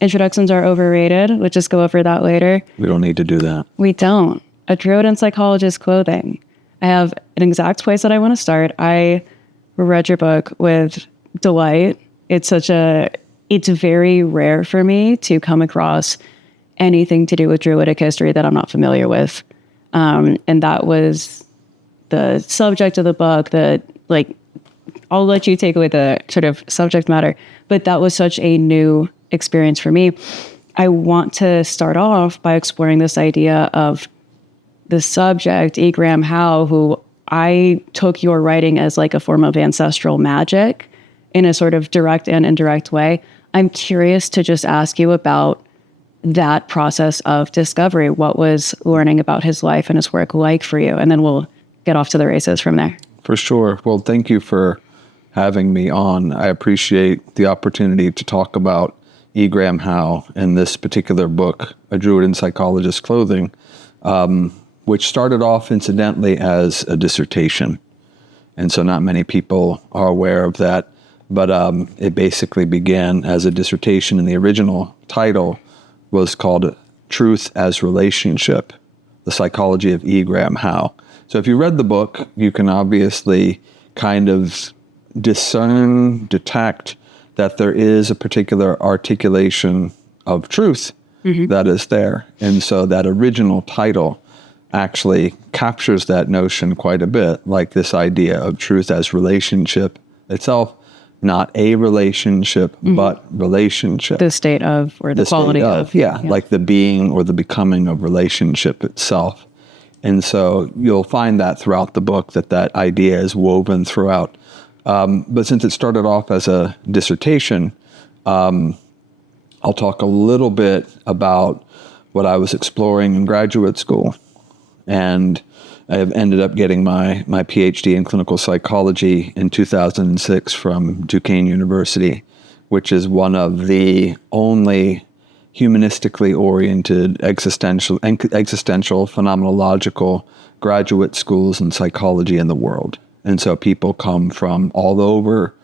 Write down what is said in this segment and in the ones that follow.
introductions are overrated. We'll just go over that later. We don't need to do that. We don't. A Druid and Psychologist Clothing. I have an exact place that I want to start. I read your book with delight. It's very rare for me to come across anything to do with Druidic history that I'm not familiar with. And that was the subject of the book. I'll let you take away the sort of subject matter, but that was such a new experience for me. I want to start off by exploring this idea of the subject, E. Graham Howe, who I took your writing as like a form of ancestral magic in a sort of direct and indirect way. I'm curious to just ask you about that process of discovery. What was learning about his life and his work like for you? And then we'll get off to the races from there. For sure. Well, thank you for having me on. I appreciate the opportunity to talk about E. Graham Howe in this particular book, A Druid and Psychologist Clothing, which started off incidentally as a dissertation. And so not many people are aware of that, but it basically began as a dissertation, and the original title was called Truth as Relationship, The Psychology of E. Graham Howe. So if you read the book, you can obviously kind of detect that there is a particular articulation of truth that is there. And so that original title actually captures that notion quite a bit, like this idea of truth as relationship itself, not a relationship, but relationship. The state of, or the quality of. Yeah, like the being or the becoming of relationship itself. And so you'll find that throughout the book, that idea is woven throughout. But since it started off as a dissertation, I'll talk a little bit about what I was exploring in graduate school. And I have ended up getting my PhD in clinical psychology in 2006 from Duquesne University, which is one of the only humanistically oriented existential phenomenological graduate schools in psychology in the world. And so people come from all over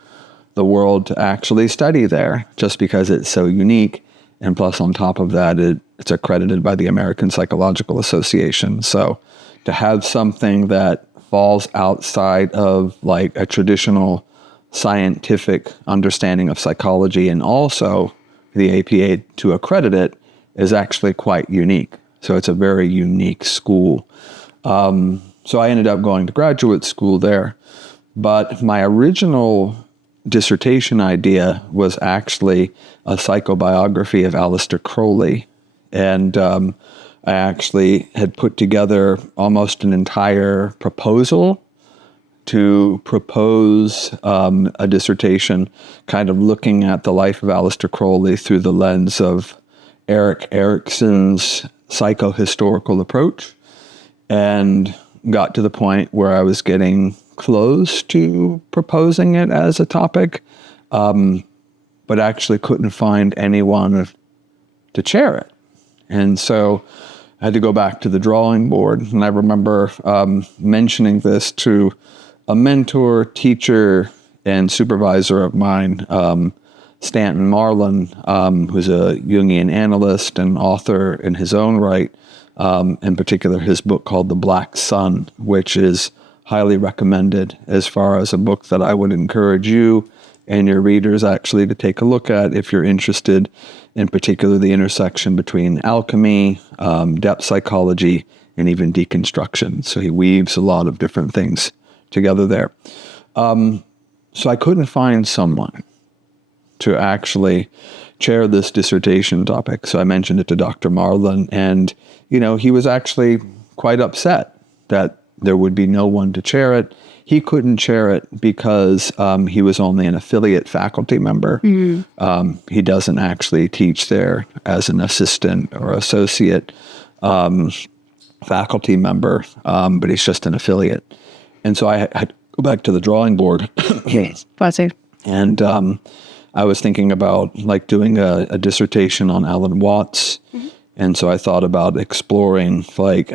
the world to actually study there just because it's so unique. And plus on top of that, it's accredited by the American Psychological Association. So to have something that falls outside of like a traditional scientific understanding of psychology and also the APA to accredit it is actually quite unique. So it's a very unique school. So I ended up going to graduate school there. But my original dissertation idea was actually a psychobiography of Aleister Crowley. And I actually had put together almost an entire proposal to propose a dissertation kind of looking at the life of Aleister Crowley through the lens of Erik Erikson's psychohistorical approach, and got to the point where I was getting close to proposing it as a topic, but actually couldn't find anyone to chair it. And so I had to go back to the drawing board. And I remember mentioning this to a mentor, teacher, and supervisor of mine, Stanton Marlin, who's a Jungian analyst and author in his own right, in particular his book called The Black Sun, which is highly recommended as far as a book that I would encourage you and your readers actually to take a look at if you're interested, in particular the intersection between alchemy, depth psychology, and even deconstruction. So he weaves a lot of different things together there. So I couldn't find someone to actually chair this dissertation topic. So I mentioned it to Dr. Marlin, and, he was actually quite upset that there would be no one to chair it. He couldn't chair it because he was only an affiliate faculty member. He doesn't actually teach there as an assistant or associate faculty member, but he's just an affiliate. And so I had to go back to the drawing board. Fati. And I was thinking about doing a dissertation on Alan Watts. And so I thought about exploring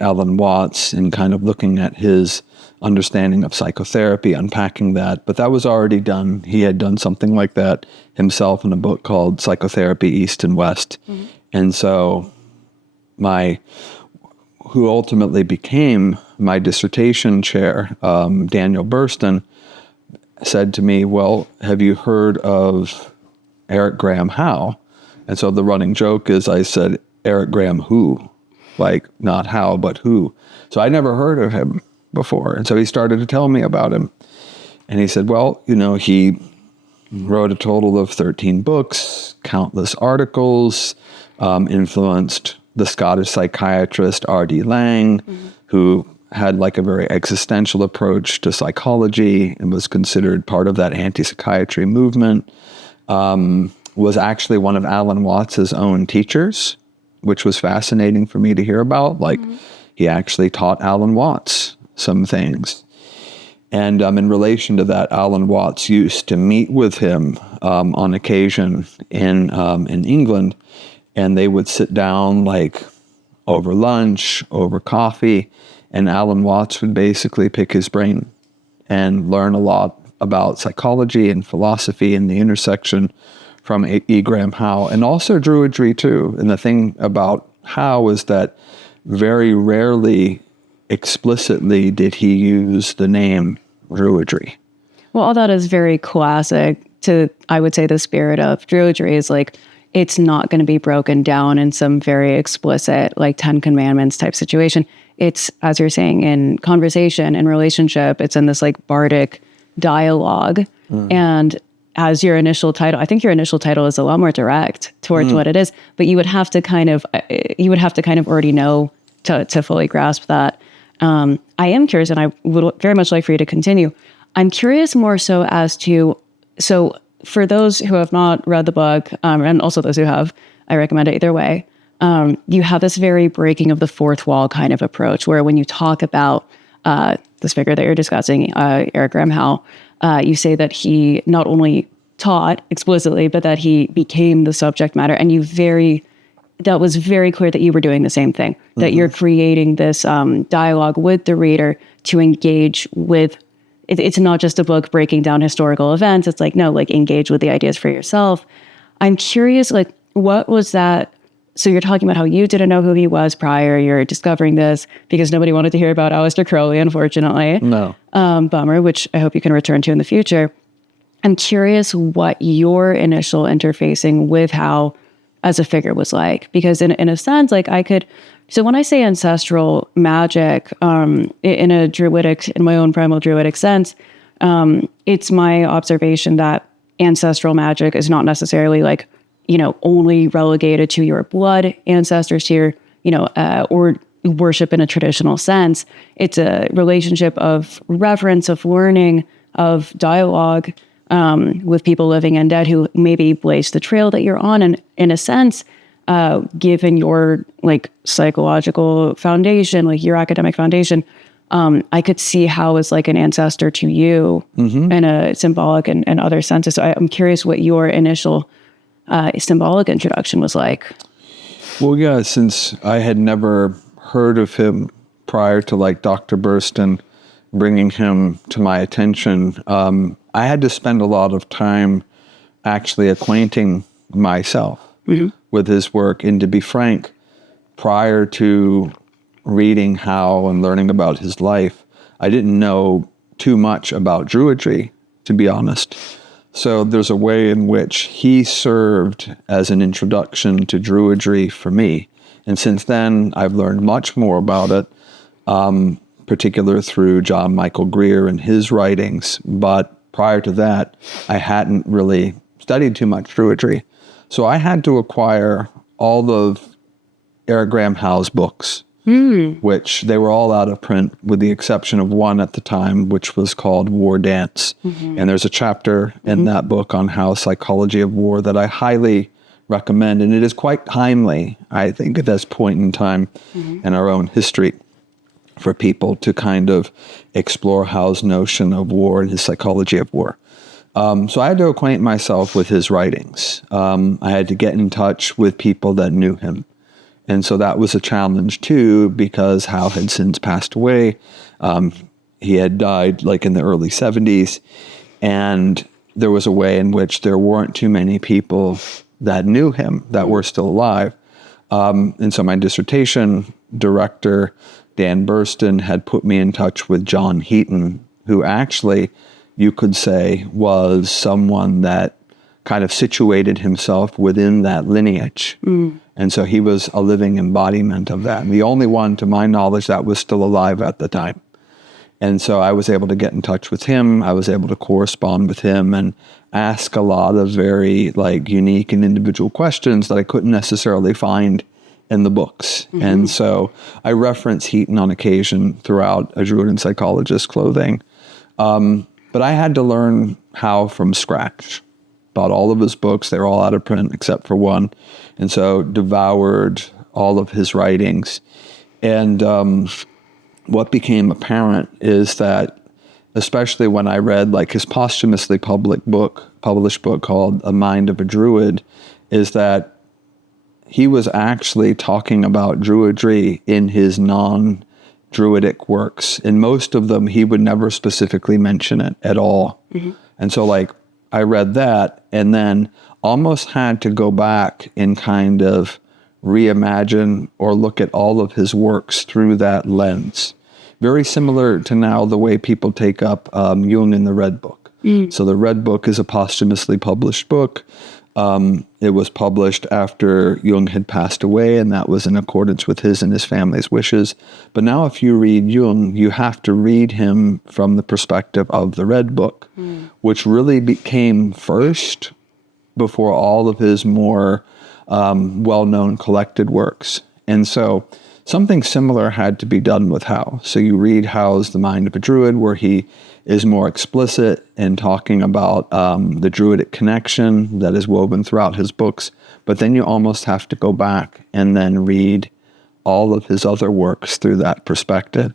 Alan Watts and kind of looking at his understanding of psychotherapy, unpacking that. But that was already done. He had done something like that himself in a book called Psychotherapy East and West. And so who ultimately became my dissertation chair, Daniel Burston, said to me, well, have you heard of Eric Graham Howe? And so the running joke is I said, Eric Graham who? Like, not how, but who. So I never heard of him before. And so he started to tell me about him. And he said, well, he wrote a total of 13 books, countless articles, influenced the Scottish psychiatrist R.D. Laing, who had like a very existential approach to psychology and was considered part of that anti-psychiatry movement, was actually one of Alan Watts's own teachers, which was fascinating for me to hear about. Like, he actually taught Alan Watts some things. And in relation to that, Alan Watts used to meet with him on occasion in England, and they would sit down like over lunch, over coffee, and Alan Watts would basically pick his brain and learn a lot about psychology and philosophy and the intersection from E. Graham Howe, and also Druidry too. And the thing about Howe is that very rarely explicitly did he use the name Druidry. Well, all that is very classic to, I would say, the spirit of Druidry is like, it's not going to be broken down in some very explicit, like 10 Commandments type situation. It's, as you're saying, in conversation, in relationship, it's in this like bardic dialogue. And as your initial title, I think your initial title is a lot more direct towards what it is, but you would have to kind of already know to fully grasp that. I am curious, and I would very much like for you to continue. I'm curious more so as to, so for those who have not read the book, and also those who have, I recommend it either way. You have this very breaking of the fourth wall kind of approach, where when you talk about this figure that you're discussing, Eric Graham Howe, you say that he not only taught explicitly, but that he became the subject matter. And that was very clear that you were doing the same thing, that you're creating this dialogue with the reader to engage with. It's not just a book breaking down historical events. It's like, no, like engage with the ideas for yourself. I'm curious, like, what was that? So you're talking about how you didn't know who he was prior. You're discovering this because nobody wanted to hear about Aleister Crowley, unfortunately. No. Bummer, which I hope you can return to in the future. I'm curious what your initial interfacing with Howe as a figure was like. Because in a sense, like so when I say ancestral magic, in my own primal Druidic sense, it's my observation that ancestral magic is not necessarily like, only relegated to your blood ancestors, to your, or worship in a traditional sense. It's a relationship of reverence, of learning, of dialogue with people living and dead who maybe blazed the trail that you're on. And in a sense, given your like psychological foundation, like your academic foundation, I could see how as like an ancestor to you in a symbolic and other senses. So I'm curious what your initial symbolic introduction was like. Well, yeah, since I had never heard of him prior to like Dr. Burston bringing him to my attention, I had to spend a lot of time actually acquainting myself with his work. And to be frank, prior to reading Howe and learning about his life, I didn't know too much about Druidry, to be honest. So there's a way in which he served as an introduction to Druidry for me. And since then, I've learned much more about it, particular through John Michael Greer and his writings. But prior to that, I hadn't really studied too much Druidry. So I had to acquire all of Eric Graham Howe's books, which they were all out of print with the exception of one at the time, which was called War Dance. And there's a chapter in that book on Howe's psychology of war that I highly recommend. And it is quite timely, I think, at this point in time in our own history for people to kind of explore Howe's notion of war and his psychology of war. So I had to acquaint myself with his writings. I had to get in touch with people that knew him. And so that was a challenge too, because Howe had since passed away. he had died like in the early 70s, and there was a way in which there weren't too many people that knew him that were still alive. And so my dissertation director, Dan Burston, had put me in touch with John Heaton, who actually, you could say, was someone that kind of situated himself within that lineage. And so he was a living embodiment of that. And the only one, to my knowledge, that was still alive at the time. And so I was able to get in touch with him. I was able to correspond with him and ask a lot of very like unique and individual questions that I couldn't necessarily find in the books. And so I reference Heaton on occasion throughout A Druid and Psychologist Clothing. But I had to learn how from scratch. Bought all of his books. They were all out of print except for one. And so devoured all of his writings. And what became apparent is that, especially when I read like his posthumously published book called A Mind of a Druid, is that he was actually talking about Druidry in his non-Druidic works. In most of them, he would never specifically mention it at all. And so like I read that and then almost had to go back and kind of reimagine or look at all of his works through that lens. Very similar to now the way people take up Jung in the Red Book. So the Red Book is a posthumously published book. It was published after Jung had passed away, and that was in accordance with his and his family's wishes. But now if you read Jung, you have to read him from the perspective of the Red Book, which really came first before all of his more well-known collected works. And so something similar had to be done with Howe. So you read Howe's The Mind of a Druid, where he is more explicit in talking about the Druidic connection that is woven throughout his books. But then you almost have to go back and then read all of his other works through that perspective.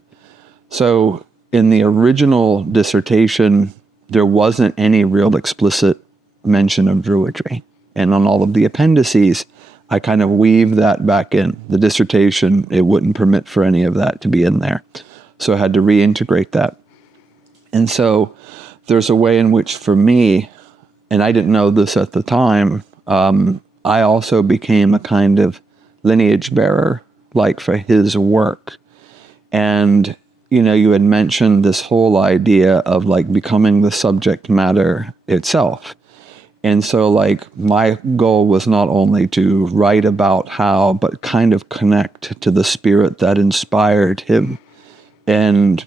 So in the original dissertation, there wasn't any real explicit mention of Druidry. And on all of the appendices, I kind of weave that back in. The dissertation, it wouldn't permit for any of that to be in there. So I had to reintegrate that. And so there's a way in which for me, and I didn't know this at the time, I also became a kind of lineage bearer, like for his work. And, you know, you had mentioned this whole idea of like becoming the subject matter itself. And so like my goal was not only to write about Howe, but kind of connect to the spirit that inspired him. And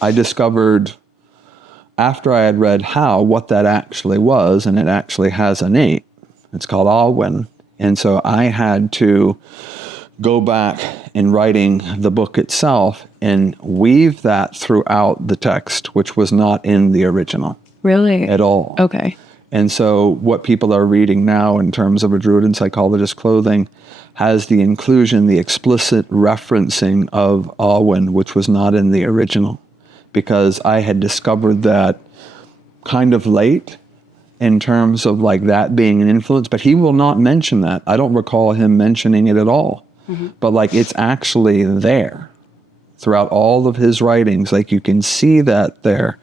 I discovered after I had read Howe what that actually was, and it actually has a name. It's called Awen. And so I had to go back in writing the book itself and weave that throughout the text, which was not in the original. Really? At all. Okay. And so what people are reading now in terms of A Druid and Psychologist Clothing has the inclusion, the explicit referencing of Awen, which was not in the original, because I had discovered that kind of late in terms of like that being an influence, but he will not mention that. I don't recall him mentioning it at all, but like it's actually there throughout all of his writings. Like you can see that there.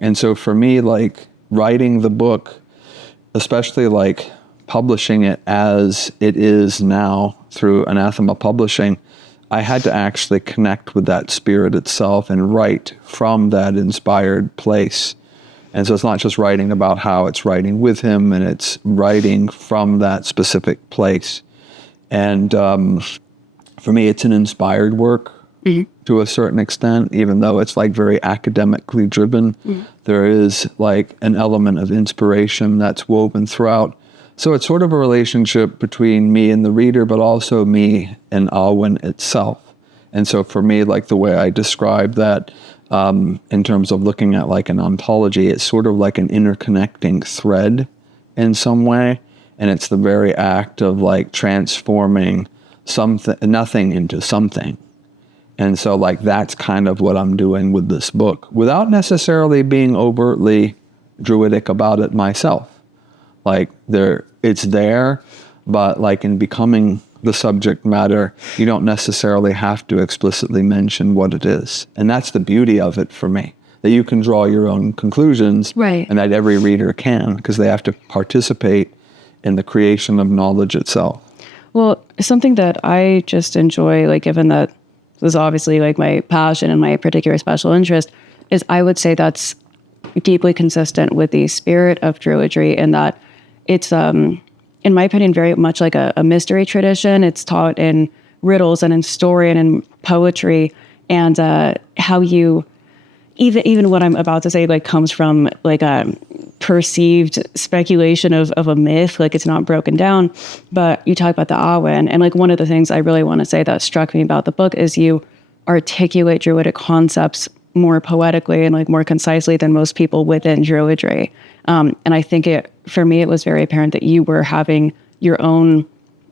And so for me, like writing the book, especially like publishing it as it is now through Anathema Publishing, I had to actually connect with that spirit itself and write from that inspired place. And so it's not just writing about how it's writing with him, and it's writing from that specific place. And for me, it's an inspired work to a certain extent, even though it's like very academically driven. There is like an element of inspiration that's woven throughout. So it's sort of a relationship between me and the reader, but also me and Awen itself. And so for me, like the way I describe that in terms of looking at like an ontology, it's sort of like an interconnecting thread in some way. And it's the very act of like transforming nothing into something. And so like that's kind of what I'm doing with this book without necessarily being overtly Druidic about it myself. Like it's there, but like in becoming the subject matter, you don't necessarily have to explicitly mention what it is. And that's the beauty of it for me. that you can draw your own conclusions, Right. and that every reader can, because they have to participate in the creation of knowledge itself. Well, something that I just enjoy, like given that this is obviously like my passion and my particular special interest, is I would say that's deeply consistent with the spirit of Druidry in that it's, in my opinion, very much like a mystery tradition. It's taught in riddles and in story and in poetry, and how you, even what I'm about to say, like comes from like a perceived speculation of a myth, like it's not broken down. But you talk about the Awen, and like one of the things I really want to say that struck me about the book is you articulate Druidic concepts more poetically and like more concisely than most people within Druidry. And I think for me, it was very apparent that you were having your own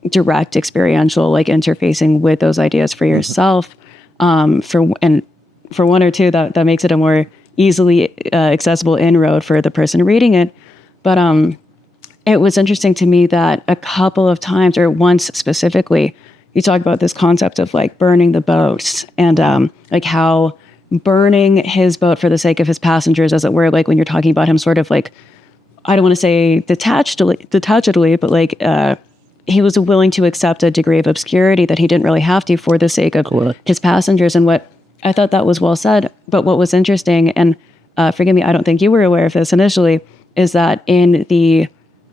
direct experiential, like interfacing with those ideas for yourself. For one or two, that makes it a more easily accessible inroad for the person reading it. But it was interesting to me that a couple of times, or once specifically, you talk about this concept of like burning the boats, and like how burning his boat for the sake of his passengers, as it were, like when you're talking about him sort of like, I don't want to say detachedly, but like he was willing to accept a degree of obscurity that he didn't really have to for the sake of his passengers. And what I thought that was well said. But what was interesting, and forgive me, I don't think you were aware of this initially, is that in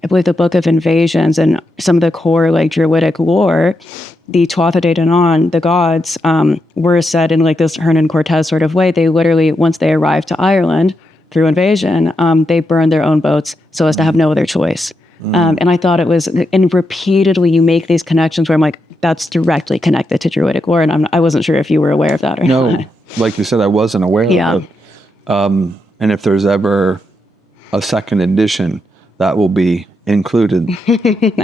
I believe the Book of Invasions and some of the core like Druidic lore, the Tuatha De Danann, the gods, were said in like this Hernan Cortez sort of way. They literally, once they arrived to Ireland through invasion, they burned their own boats so as to have no other choice. And I thought it was, and repeatedly you make these connections where I'm like, that's directly connected to Druidic lore, and I wasn't sure if you were aware of that or not. No, like you said, I wasn't aware of it. And if there's ever a second edition, that will be included. I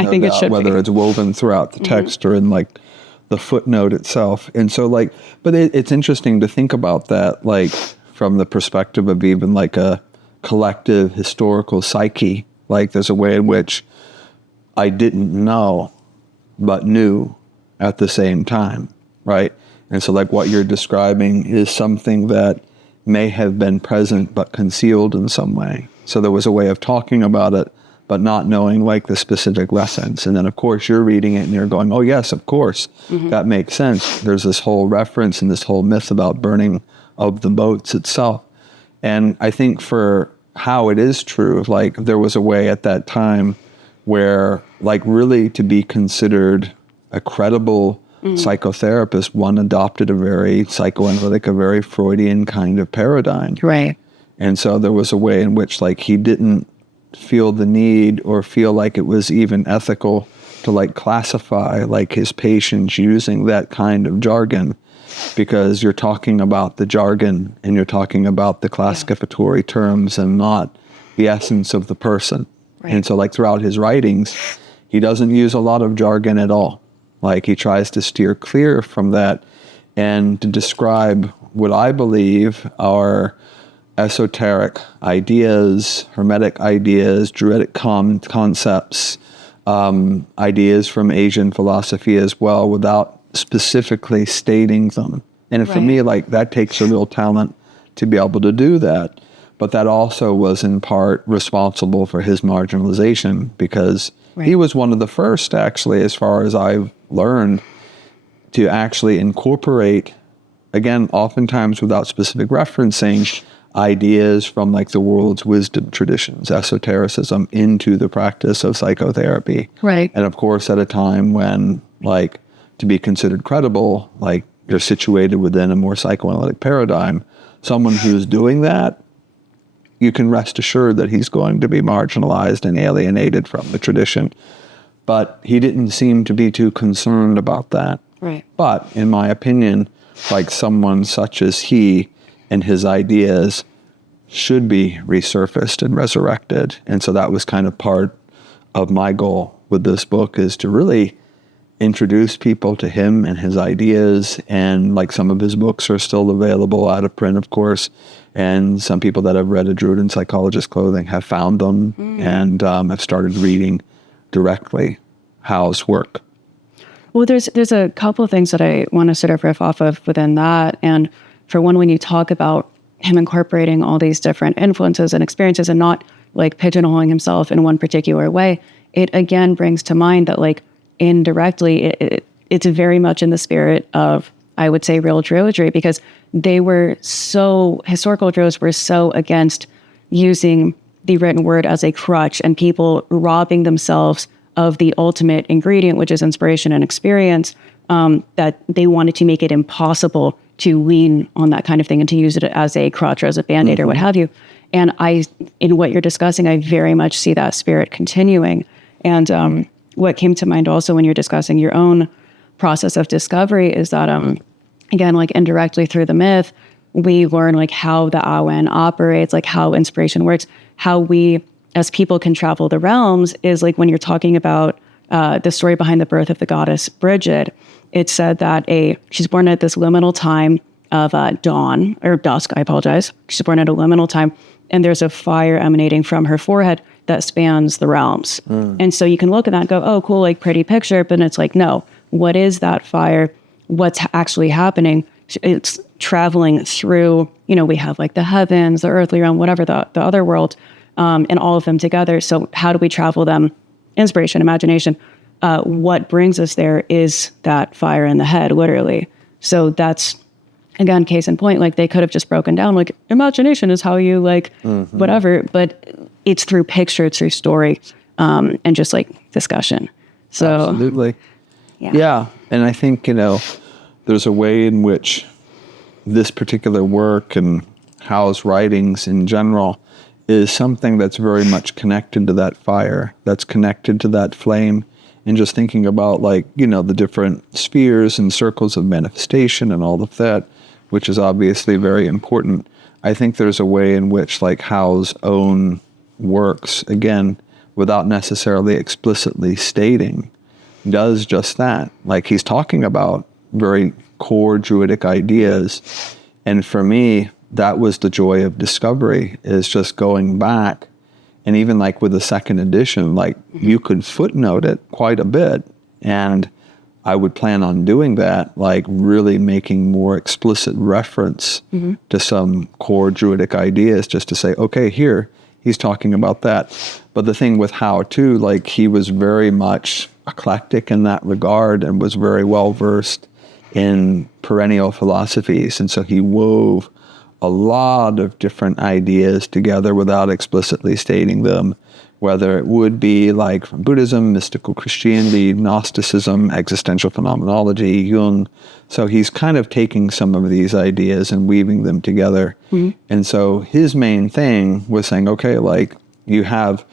think it should whether be. it's woven throughout the text or in like the footnote itself. And so like, but it's interesting to think about that, like from the perspective of even like a collective historical psyche. Like there's a way in which I didn't know, but knew at the same time, right? And so like what you're describing is something that may have been present but concealed in some way. So there was a way of talking about it, but not knowing like the specific lessons. And then of course you're reading it and you're going, oh yes, of course, that makes sense. There's this whole reference and this whole myth about burning of the boats itself. And I think for how it is true, like there was a way at that time where like really to be considered a credible psychotherapist, one adopted a very psychoanalytic, a very Freudian kind of paradigm. Right. And so there was a way in which like he didn't feel the need or feel like it was even ethical to like classify like his patients using that kind of jargon, because you're talking about the jargon and you're talking about the classificatory terms and not the essence of the person. Right. And so like throughout his writings, he doesn't use a lot of jargon at all. Like he tries to steer clear from that and to describe what I believe are esoteric ideas, hermetic ideas, Druidic concepts, ideas from Asian philosophy as well, without specifically stating them. And for me, like that takes a real talent to be able to do that. But that also was in part responsible for his marginalization, because he was one of the first, actually, as far as I've learned, to actually incorporate, again, oftentimes without specific referencing, ideas from like the world's wisdom traditions, esotericism, into the practice of psychotherapy. Right. And of course, at a time when like to be considered credible, like you're situated within a more psychoanalytic paradigm, someone who's doing that, you can rest assured that he's going to be marginalized and alienated from the tradition. But he didn't seem to be too concerned about that. Right. But in my opinion, like someone such as he and his ideas should be resurfaced and resurrected. And so that was kind of part of my goal with this book, is to really introduce people to him and his ideas. And like some of his books are still available out of print, of course. And some people that have read A Druid in Psychologist's Clothing have found them and have started reading directly Howe's work. Well, there's a couple of things that I want to sort of riff off of within that. And for one, when you talk about him incorporating all these different influences and experiences and not like pigeonholing himself in one particular way, it again brings to mind that like indirectly it's very much in the spirit of, I would say, real Druidry, because historical Druids were so against using the written word as a crutch and people robbing themselves of the ultimate ingredient, which is inspiration and experience, that they wanted to make it impossible to lean on that kind of thing and to use it as a crutch or as a Band-Aid or what have you. And in what you're discussing, I very much see that spirit continuing. And what came to mind also when you're discussing your own process of discovery is that, again, like indirectly through the myth, we learn like how the Awen operates, like how inspiration works, how we as people can travel the realms is like when you're talking about the story behind the birth of the goddess Bridget, it said that she's born at this liminal time of dawn or dusk, I apologize. She's born at a liminal time, and there's a fire emanating from her forehead that spans the realms. And so you can look at that and go, oh, cool, like pretty picture, but it's like, no, what is that fire? What's actually happening? It's traveling through, we have like the heavens, the earthly realm, whatever, the other world, and all of them together. So how do we travel them? Inspiration, imagination. What brings us there is that fire in the head, literally. So that's, again, case in point, like they could have just broken down, like imagination is how you like whatever, but it's through picture, it's through story, and just like discussion. So absolutely. Yeah. And I think, there's a way in which this particular work and Howe's writings in general is something that's very much connected to that fire, that's connected to that flame, and just thinking about like, the different spheres and circles of manifestation and all of that, which is obviously very important. I think there's a way in which like Howe's own works, again, without necessarily explicitly stating, does just that. Like he's talking about very core Druidic ideas. And for me, that was the joy of discovery, is just going back. And even like with the second edition, like you could footnote it quite a bit. And I would plan on doing that, like really making more explicit reference to some core Druidic ideas, just to say, okay, here, he's talking about that. But the thing with Howe too, like he was very much eclectic in that regard and was very well versed in perennial philosophies. And so he wove a lot of different ideas together without explicitly stating them, whether it would be like from Buddhism, mystical Christianity, Gnosticism, existential phenomenology, Jung. So he's kind of taking some of these ideas and weaving them together. And so his main thing was saying, okay, like you have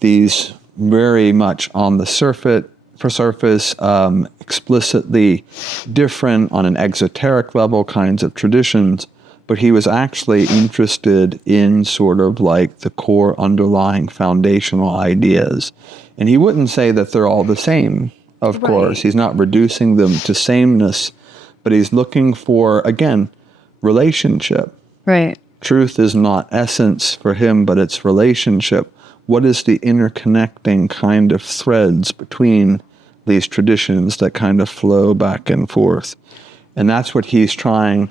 these very much on the surface, explicitly different on an exoteric level kinds of traditions, but he was actually interested in sort of like the core underlying foundational ideas. And he wouldn't say that they're all the same, of course. He's not reducing them to sameness, but he's looking for, again, relationship. Right. Truth is not essence for him, but it's relationship. What is the interconnecting kind of threads between these traditions that kind of flow back and forth? And that's what he's trying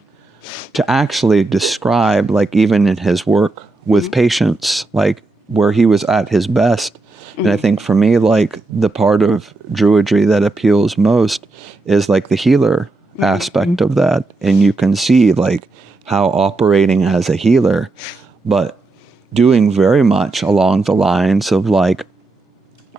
to actually describe, like even in his work with patients, like where he was at his best. And I think for me, like the part of Druidry that appeals most is like the healer aspect of that. And you can see like how operating as a healer, but doing very much along the lines of like,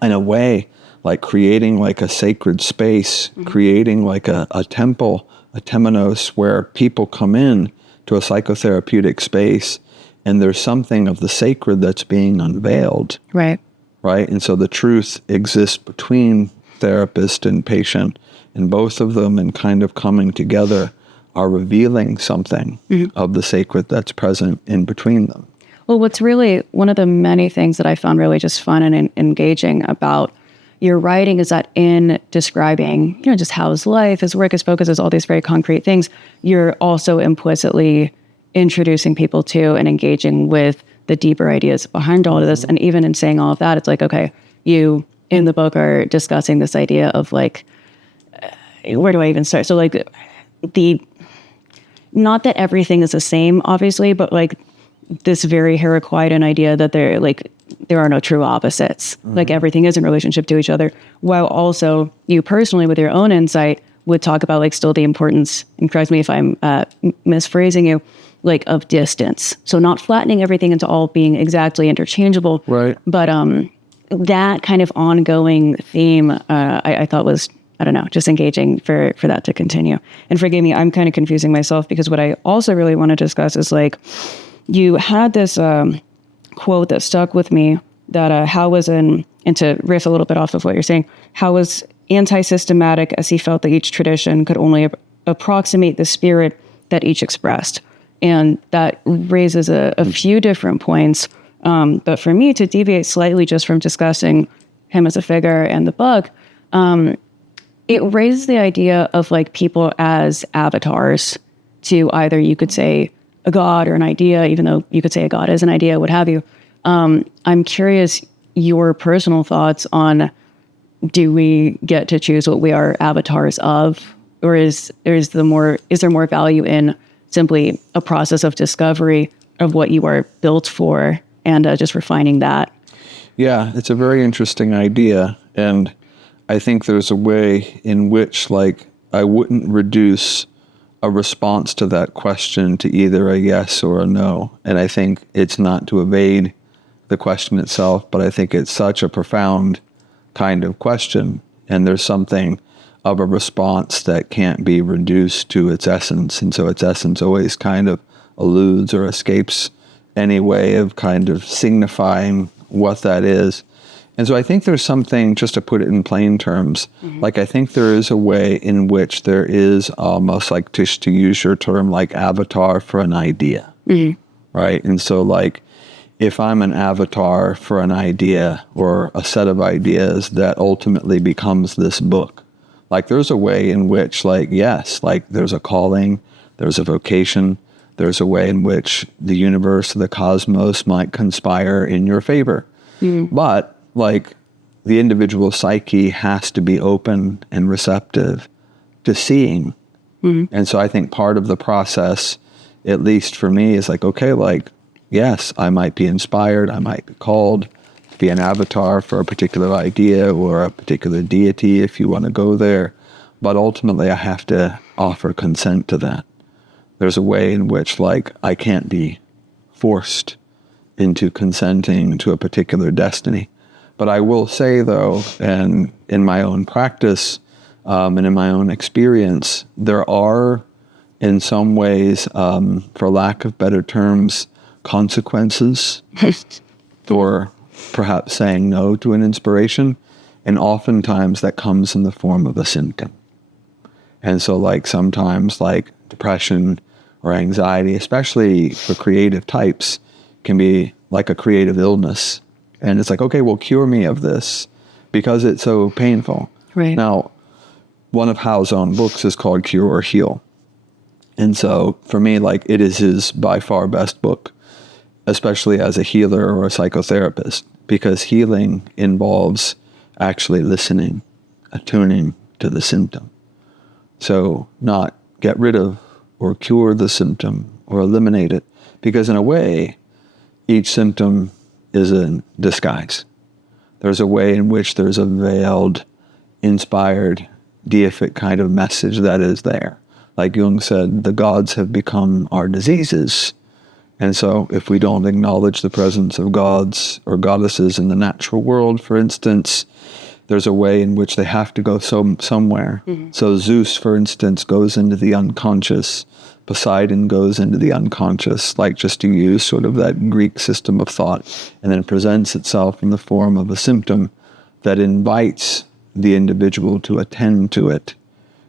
in a way, like creating like a sacred space, creating like a temple, a temenos, where people come in to a psychotherapeutic space and there's something of the sacred that's being unveiled. Right. Right. And so the truth exists between therapist and patient, and both of them, and kind of coming together, are revealing something of the sacred that's present in between them. Well, what's really one of the many things that I found really just fun and engaging about your writing is that in describing, just how his life, his work, his focus is all these very concrete things, you're also implicitly introducing people to and engaging with the deeper ideas behind all of this. And even in saying all of that, it's like, okay, you in the book are discussing this idea of like, where do I even start? So like the not that everything is the same, obviously, but like this very Heraclitean idea that there are no true opposites. Like everything is in relationship to each other, while also you personally with your own insight would talk about like still the importance, and correct me if I'm misphrasing you, like of distance. So not flattening everything into all being exactly interchangeable. Right. But that kind of ongoing theme, I thought was, I don't know, just engaging for that to continue. And forgive me, I'm kind of confusing myself, because what I also really want to discuss is like, you had this quote that stuck with me that Hal was in, and to riff a little bit off of what you're saying, Hal was anti-systematic as he felt that each tradition could only approximate the spirit that each expressed. And that raises a few different points. But for me, to deviate slightly just from discussing him as a figure and the book, it raises the idea of like people as avatars to either, you could say, a god or an idea, even though you could say a god is an idea, what have you. I'm curious your personal thoughts on, do we get to choose what we are avatars of, or is there more value in simply a process of discovery of what you are built for and just refining that? Yeah, it's a very interesting idea. And I think there's a way in which, like, I wouldn't reduce a response to that question to either a yes or a no. And I think it's not to evade the question itself, but I think it's such a profound kind of question. And there's something of a response that can't be reduced to its essence. And so its essence always kind of eludes or escapes any way of kind of signifying what that is. And so I think there's something, just to put it in plain terms, like I think there is a way in which there is almost like, to use your term, like avatar for an idea, right? And so like, if I'm an avatar for an idea or a set of ideas that ultimately becomes this book, like there's a way in which, like, yes, like there's a calling, there's a vocation, there's a way in which the universe, the cosmos might conspire in your favor. But like the individual psyche has to be open and receptive to seeing. And so I think part of the process, at least for me, is like, okay, like, yes, I might be inspired, I might be called to be an avatar for a particular idea or a particular deity, if you want to go there. But ultimately, I have to offer consent to that. There's a way in which, like, I can't be forced into consenting to a particular destiny. But I will say, though, and in my own practice and in my own experience, there are, in some ways, for lack of better terms, consequences or perhaps saying no to an inspiration. And oftentimes that comes in the form of a symptom. And so like sometimes like depression or anxiety, especially for creative types, can be like a creative illness. And it's like, okay, well, cure me of this because it's so painful. Right. Now, one of Howe's own books is called Cure or Heal. And so for me, like it is his by far best book, especially as a healer or a psychotherapist, because healing involves actually listening, attuning to the symptom. So not get rid of or cure the symptom or eliminate it, because in a way, each symptom is a disguise. There's a way in which there's a veiled, inspired, deific kind of message that is there. Like Jung said, the gods have become our diseases. And so if we don't acknowledge the presence of gods or goddesses in the natural world, for instance, there's a way in which they have to go somewhere. So Zeus, for instance, goes into the unconscious. Poseidon goes into the unconscious, like just to use sort of that Greek system of thought, and then presents itself in the form of a symptom that invites the individual to attend to it.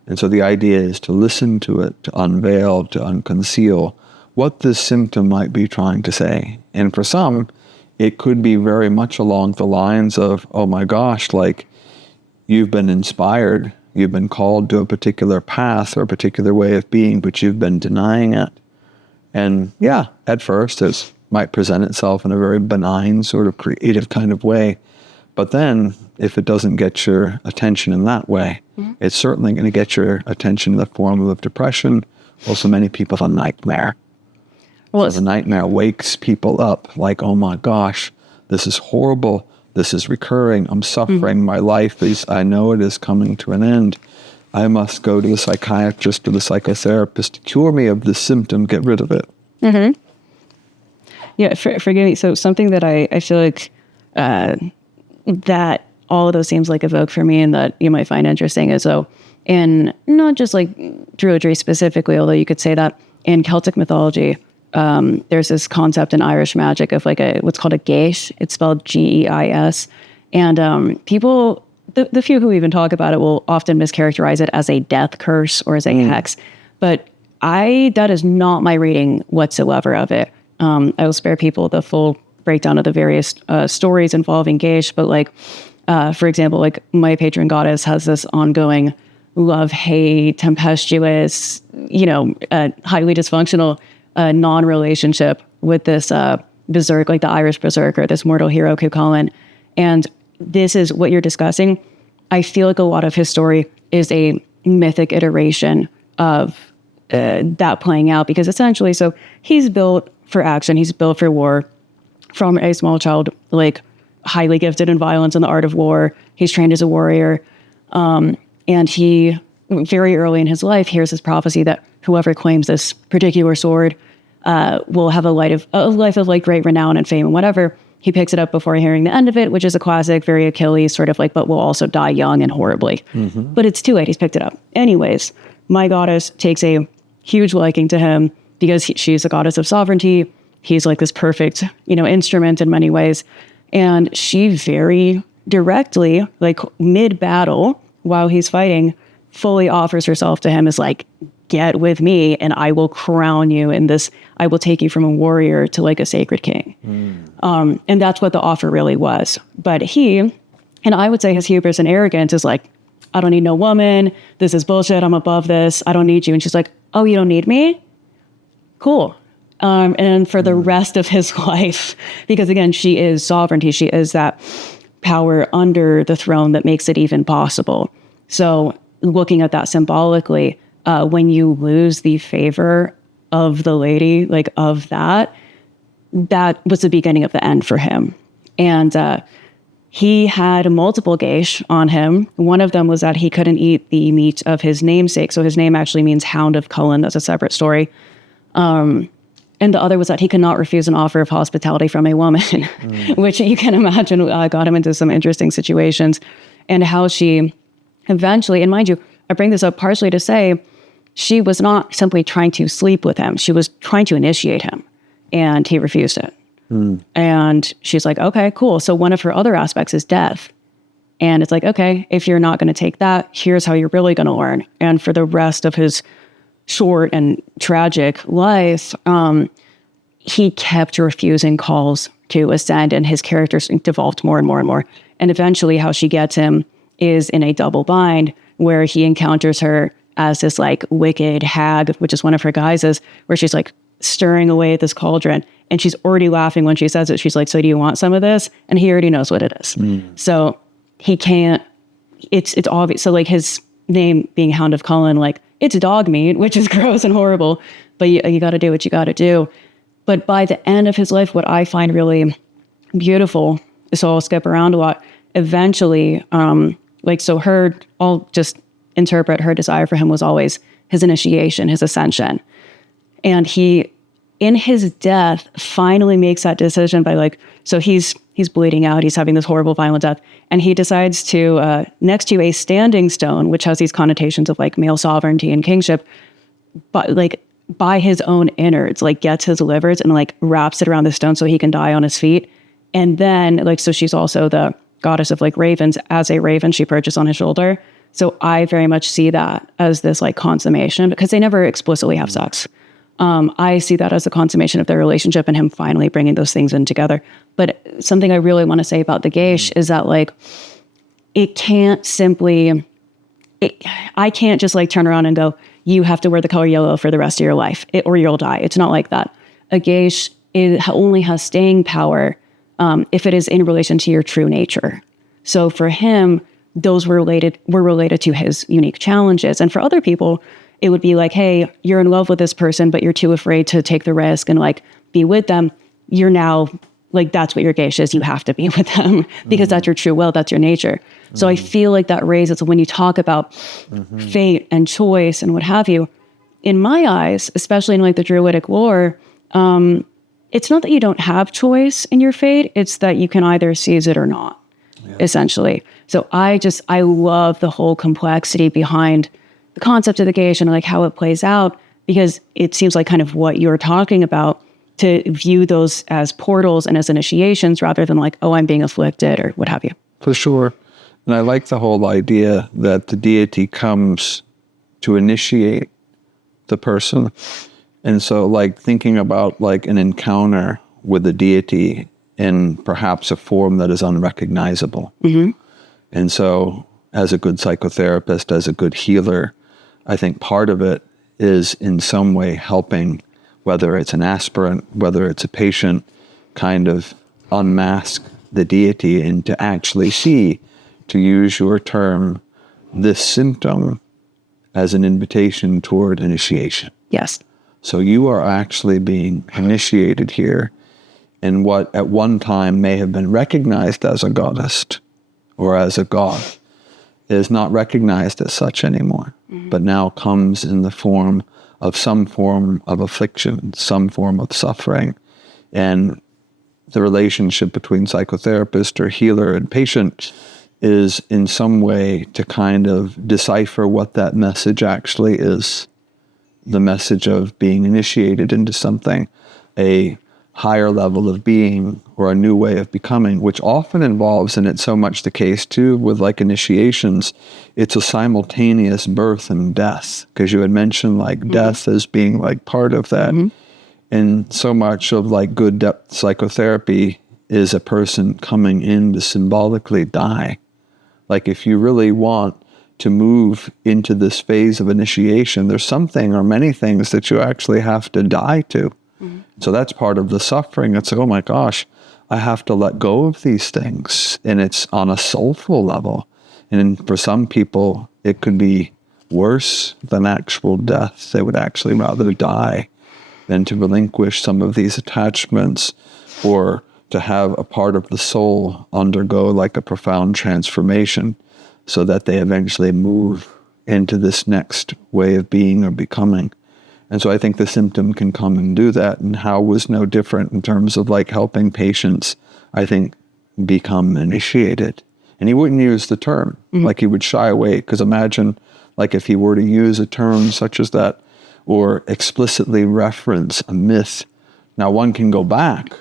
And so the idea is to listen to it, to unveil, to unconceal what this symptom might be trying to say. And for some, it could be very much along the lines of, oh my gosh, like you've been inspired, you've been called to a particular path or a particular way of being, but you've been denying it. And yeah, at first it might present itself in a very benign sort of creative kind of way. But then if it doesn't get your attention in that way, it's certainly going to get your attention in the form of depression Also, many people have a nightmare. Well, So the nightmare wakes people up like, oh my gosh, this is horrible. This is recurring. I'm suffering. My life is, I know it is coming to an end. I must go to the psychiatrist or the psychotherapist to cure me of this symptom, get rid of it. Yeah, forgive me. So something that I feel like that all of those themes like evoke for me and that you might find interesting is in not just like Druidry specifically, although you could say that in Celtic mythology, there's this concept in Irish magic of like what's called a geis. It's spelled Geis. And people, the few who even talk about it will often mischaracterize it as a death curse or as a hex. But that is not my reading whatsoever of it. I will spare people the full breakdown of the various stories involving geis. But like, for example, like my patron goddess has this ongoing love-hate, tempestuous, highly dysfunctional non-relationship with this berserk, like the Irish berserker, this mortal hero Cuchulainn. And this is what you're discussing. I feel like a lot of his story is a mythic iteration of that playing out, because essentially, so he's built for action, he's built for war from a small child, like highly gifted in violence and the art of war. He's trained as a warrior. And he, very early in his life, hears this prophecy that whoever claims this particular sword will have a life of like great renown and fame and whatever. He picks it up before hearing the end of it, which is a classic, very Achilles sort of like, but will also die young and horribly. But it's too late. He's picked it up. Anyways, my goddess takes a huge liking to him because she's a goddess of sovereignty. He's like this perfect, instrument in many ways. And she very directly, like mid-battle, while he's fighting, fully offers herself to him as like, get with me and I will crown you in this, I will take you from a warrior to like a sacred king. And that's what the offer really was. But and I would say his hubris and arrogance is like, I don't need no woman. This is bullshit. I'm above this. I don't need you. And she's like, oh, you don't need me? Cool. And for the rest of his life, because again, she is sovereignty. She is that power under the throne that makes it even possible. So looking at that symbolically, when you lose the favor of the lady, like of that was the beginning of the end for him. And he had multiple geis on him. One of them was that he couldn't eat the meat of his namesake. So his name actually means Hound of Cullen. That's a separate story. And the other was that he could not refuse an offer of hospitality from a woman, which you can imagine got him into some interesting situations. And how she eventually, and mind you, I bring this up partially to say, she was not simply trying to sleep with him. She was trying to initiate him, and he refused it. And she's like, okay, cool. So one of her other aspects is death. And it's like, okay, if you're not going to take that, here's how you're really going to learn. And for the rest of his short and tragic life, he kept refusing calls to ascend, and his characters devolved more and more and more. And eventually how she gets him is in a double bind where he encounters her as this like wicked hag, which is one of her guises, where she's like stirring away at this cauldron. And she's already laughing when she says it. She's like, so do you want some of this? And he already knows what it is. So he can't, it's obvious. So like his name being Hound of Cullen, like it's dog meat, which is gross and horrible, but you got to do what you got to do. But by the end of his life, what I find really beautiful, so I'll skip around a lot, eventually, I'll just interpret her desire for him was always his initiation, his ascension. And he, in his death, finally makes that decision by like, so he's bleeding out, he's having this horrible violent death, and he decides to, next to a standing stone, which has these connotations of like male sovereignty and kingship, but like by his own innards, like gets his livers and like wraps it around the stone so he can die on his feet. And then like, so she's also the goddess of like ravens. As a raven, she perches on his shoulder. So I very much see that as this like consummation, because they never explicitly have sex. I see that as a consummation of their relationship and him finally bringing those things in together. But something I really want to say about the geis is that like, it can't simply, I can't just like turn around and go, you have to wear the color yellow for the rest of your life or you'll die. It's not like that. A geis only has staying power if it is in relation to your true nature. So for him, those were related to his unique challenges. And for other people, it would be like, hey, you're in love with this person, but you're too afraid to take the risk and like be with them. You're now like, that's what your geisha is. You have to be with them because that's your true will. That's your nature. So I feel like that raises, when you talk about fate and choice and what have you, in my eyes, especially in like the Druidic lore, it's not that you don't have choice in your fate. It's that you can either seize it or not, essentially. So I love the whole complexity behind the concept of the geisha and like how it plays out, because it seems like kind of what you're talking about, to view those as portals and as initiations rather than like, oh, I'm being afflicted or what have you. For sure. And I like the whole idea that the deity comes to initiate the person. And so like thinking about like an encounter with the deity in perhaps a form that is unrecognizable. And so as a good psychotherapist, as a good healer, I think part of it is in some way helping, whether it's an aspirant, whether it's a patient, kind of unmask the deity and to actually see, to use your term, this symptom as an invitation toward initiation. Yes. So you are actually being initiated here in what at one time may have been recognized as a goddess or as a god is not recognized as such anymore, but now comes in the form of some form of affliction, some form of suffering. And the relationship between psychotherapist or healer and patient is in some way to kind of decipher what that message actually is. The message of being initiated into something, a higher level of being or a new way of becoming, which often involves, and it's so much the case too with like initiations, it's a simultaneous birth and death, because you had mentioned like death as being like part of that. And so much of like good depth psychotherapy is a person coming in to symbolically die. Like if you really want to move into this phase of initiation, there's something or many things that you actually have to die to. So that's part of the suffering. It's like, oh my gosh, I have to let go of these things. And it's on a soulful level. And for some people, it could be worse than actual death. They would actually rather die than to relinquish some of these attachments or to have a part of the soul undergo like a profound transformation so that they eventually move into this next way of being or becoming. And so I think the symptom can come and do that. And how was no different in terms of like helping patients, I think, become initiated. And he wouldn't use the term, like he would shy away. Because imagine like if he were to use a term such as that or explicitly reference a myth. Now one can go back,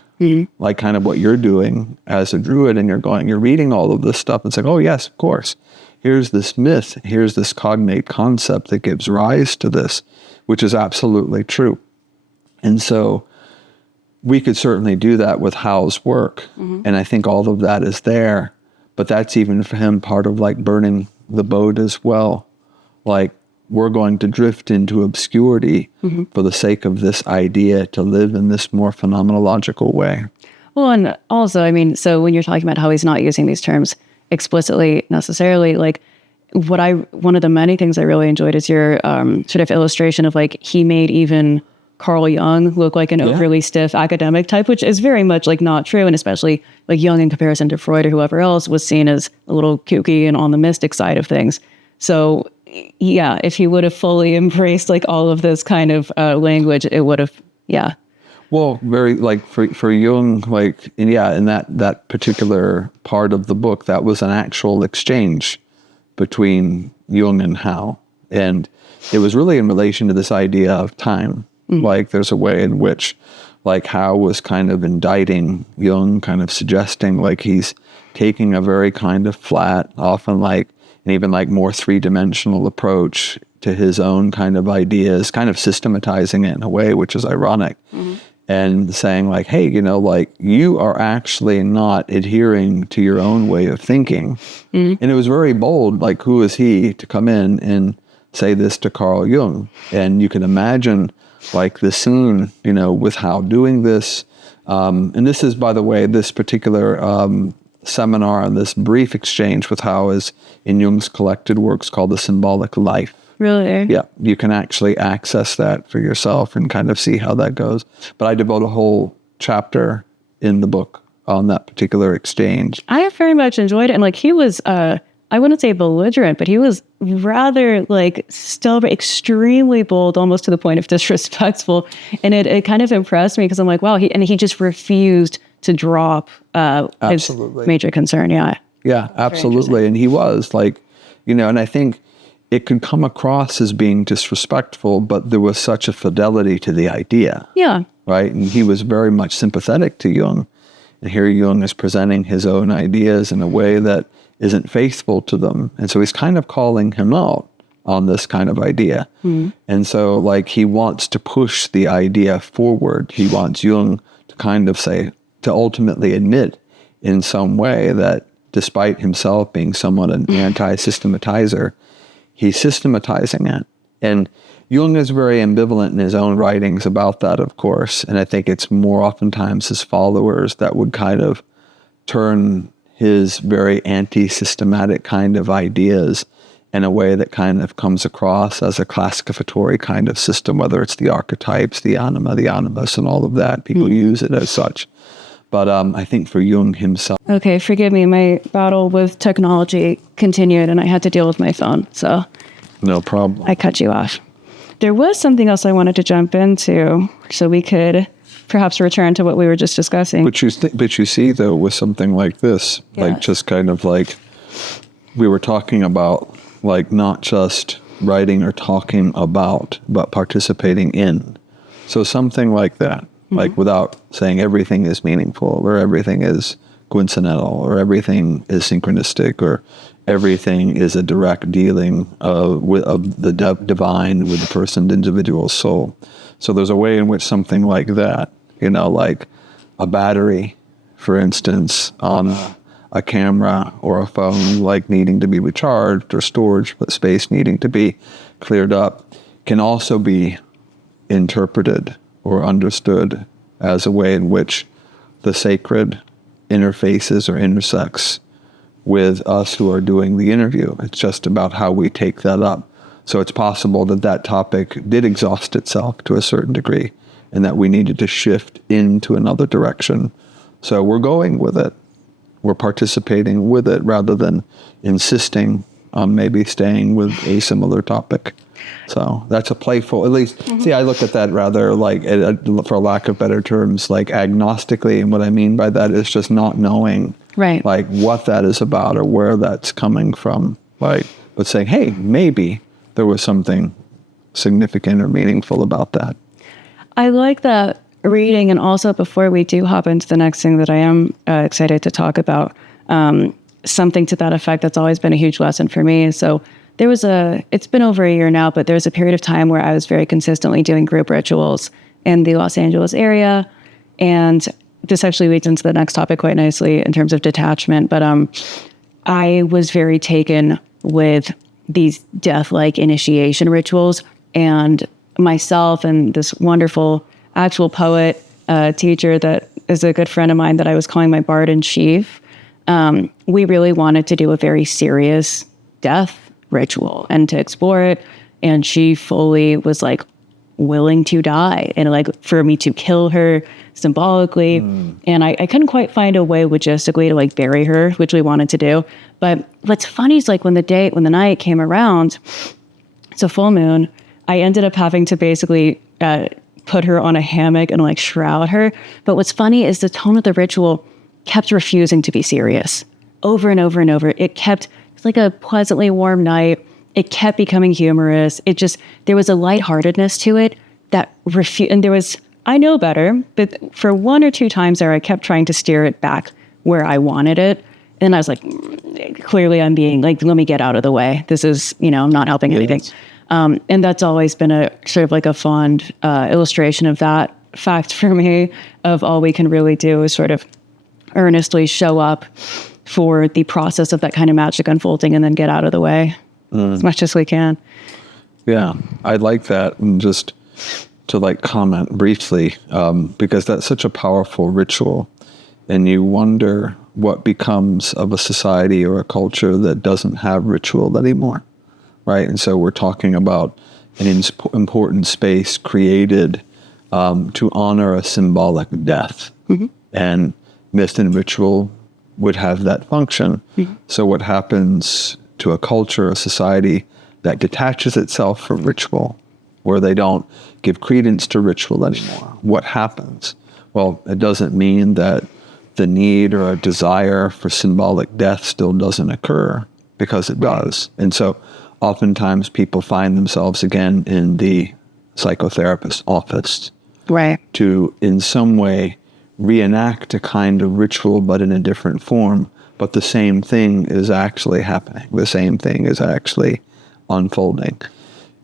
like kind of what you're doing as a druid, and you're reading all of this stuff and saying, oh yes, of course. Here's this myth, here's this cognate concept that gives rise to this, which is absolutely true. And so we could certainly do that with Hal's work. And I think all of that is there, but that's even for him part of like burning the boat as well. Like we're going to drift into obscurity for the sake of this idea to live in this more phenomenological way. Well, and also, I mean, so when you're talking about how he's not using these terms explicitly necessarily, like one of the many things I really enjoyed is your sort of illustration of like he made even Carl Jung look like an overly stiff academic type, which is very much like not true. And especially like Jung in comparison to Freud or whoever else was seen as a little kooky and on the mystic side of things. So yeah, if he would have fully embraced like all of this kind of language, it would have, Well, very like for Jung, like, and in that particular part of the book, that was an actual exchange between Jung and Hal. And it was really in relation to this idea of time. Like there's a way in which like Hal was kind of indicting Jung, kind of suggesting like he's taking a very kind of flat, often like, and even like more three-dimensional approach to his own kind of ideas, kind of systematizing it in a way which is ironic. And saying like, hey, like you are actually not adhering to your own way of thinking. And it was very bold, like who is he to come in and say this to Carl Jung? And you can imagine like the scene, with Hal doing this. And this is, by the way, this particular seminar and this brief exchange with Hal is in Jung's collected works called The Symbolic Life. Really? Yeah, you can actually access that for yourself and kind of see how that goes. But I devote a whole chapter in the book on that particular exchange. I have very much enjoyed it. And like he was, I wouldn't say belligerent, but he was rather like still extremely bold, almost to the point of disrespectful. And it kind of impressed me because I'm like, wow, he just refused to drop his major concern. Yeah. Yeah, absolutely. And he was like, and I think it could come across as being disrespectful, but there was such a fidelity to the idea. Yeah. Right. And he was very much sympathetic to Jung. And here Jung is presenting his own ideas in a way that isn't faithful to them. And so he's kind of calling him out on this kind of idea. Mm. And so like he wants to push the idea forward. He wants Jung to kind of say, to ultimately admit in some way that despite himself being somewhat an anti-systematizer, he's systematizing it. And Jung is very ambivalent in his own writings about that, of course. And I think it's more oftentimes his followers that would kind of turn his very anti-systematic kind of ideas in a way that kind of comes across as a classificatory kind of system, whether it's the archetypes, the anima, the animus, and all of that. People use it as such. But I think for Jung himself... Okay, forgive me. My battle with technology continued and I had to deal with my phone. So no problem. I cut you off. There was something else I wanted to jump into so we could perhaps return to what we were just discussing. But you see, though, with something like this, like just kind of like we were talking about, like not just writing or talking about, but participating in. So something like that, like without saying everything is meaningful or everything is coincidental or everything is synchronistic or everything is a direct dealing of the divine with the person's individual soul. So there's a way in which something like that, like a battery, for instance, on a camera or a phone, like needing to be recharged or storage space needing to be cleared up, can also be interpreted or understood as a way in which the sacred interfaces or intersects with us who are doing the interview. It's just about how we take that up. So it's possible that that topic did exhaust itself to a certain degree and that we needed to shift into another direction. So we're going with it. We're participating with it rather than insisting on maybe staying with a similar topic. So that's a playful, at least, see, I look at that rather like, for lack of better terms, like agnostically. And what I mean by that is just not knowing like what that is about or where that's coming from. Like, but saying, hey, maybe there was something significant or meaningful about that. I like that reading. And also before we do hop into the next thing that I am excited to talk about, something to that effect that's always been a huge lesson for me. So it's been over a year now, but there was a period of time where I was very consistently doing group rituals in the Los Angeles area. And this actually leads into the next topic quite nicely in terms of detachment. But I was very taken with these death-like initiation rituals. And myself and this wonderful actual poet teacher that is a good friend of mine that I was calling my bard in chief, we really wanted to do a very serious death ritual and to explore it. And she fully was like willing to die and like for me to kill her symbolically. And I couldn't quite find a way logistically to like bury her, which we wanted to do. But what's funny is like when the night came around, it's a full moon, I ended up having to basically put her on a hammock and like shroud her. But what's funny is the tone of the ritual kept refusing to be serious over and over and over. It's like a pleasantly warm night. It kept becoming humorous. There was a lightheartedness to it that and there was, I know better, but for one or two times there, I kept trying to steer it back where I wanted it. And I was like, clearly I'm being like, let me get out of the way. This is, I'm not helping anything. And that's always been a sort of like a fond illustration of that fact for me, of all we can really do is sort of earnestly show up for the process of that kind of magic unfolding and then get out of the way as much as we can. Yeah, I like that. And just to like comment briefly, because that's such a powerful ritual. And you wonder what becomes of a society or a culture that doesn't have ritual anymore, right? And so we're talking about an important space created to honor a symbolic death. And myth and ritual would have that function. So what happens to a culture, a society that detaches itself from ritual, where they don't give credence to ritual anymore? What happens? Well, it doesn't mean that the need or a desire for symbolic death still doesn't occur, because it does. And so oftentimes people find themselves again in the psychotherapist's office Right. to, in some way, reenact a kind of ritual, but in a different form. But the same thing is actually happening. The same thing is actually unfolding.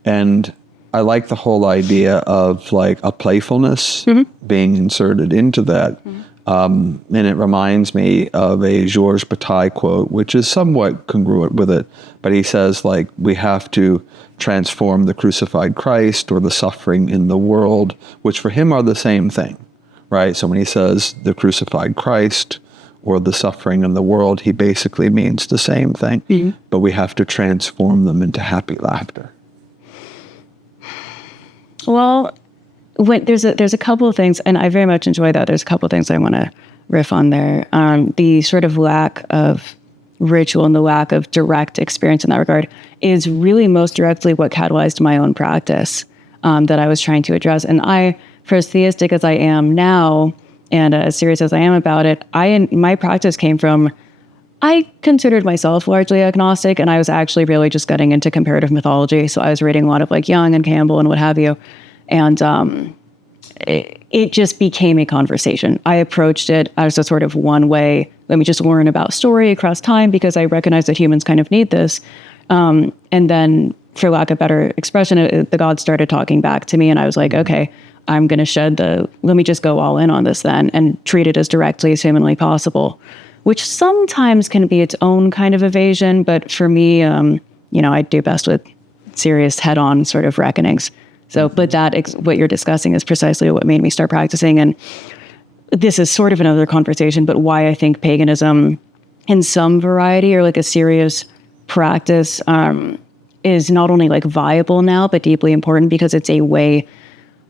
And I like the whole idea of like a playfulness being inserted into that. And it reminds me of a Georges Bataille quote, which is somewhat congruent with it. But he says, like, we have to transform the crucified Christ or the suffering in the world, which for him are the same thing, right? So when he says the crucified Christ or the suffering in the world, he basically means the same thing. But we have to transform them into happy laughter. Well, there's a couple of things, and I very much enjoy that. There's a couple of things I want to riff on there. The sort of lack of ritual and the lack of direct experience in that regard is really most directly what catalyzed my own practice that I was trying to address. And for as theistic as I am now, and as serious as I am about it, my practice came from, I considered myself largely agnostic, and I was actually really just getting into comparative mythology. So I was reading a lot of like Jung and Campbell and what have you. And it just became a conversation. I approached it as a sort of one way, let me just learn about story across time, because I recognize that humans kind of need this. And then, for lack of better expression, the gods started talking back to me, and I was like, okay, I'm going to let me just go all in on this then and treat it as directly as humanly possible, which sometimes can be its own kind of evasion. But for me, I do best with serious head-on sort of reckonings. So, but what you're discussing is precisely what made me start practicing. And this is sort of another conversation, but why I think paganism in some variety or like a serious practice is not only like viable now, but deeply important, because it's a way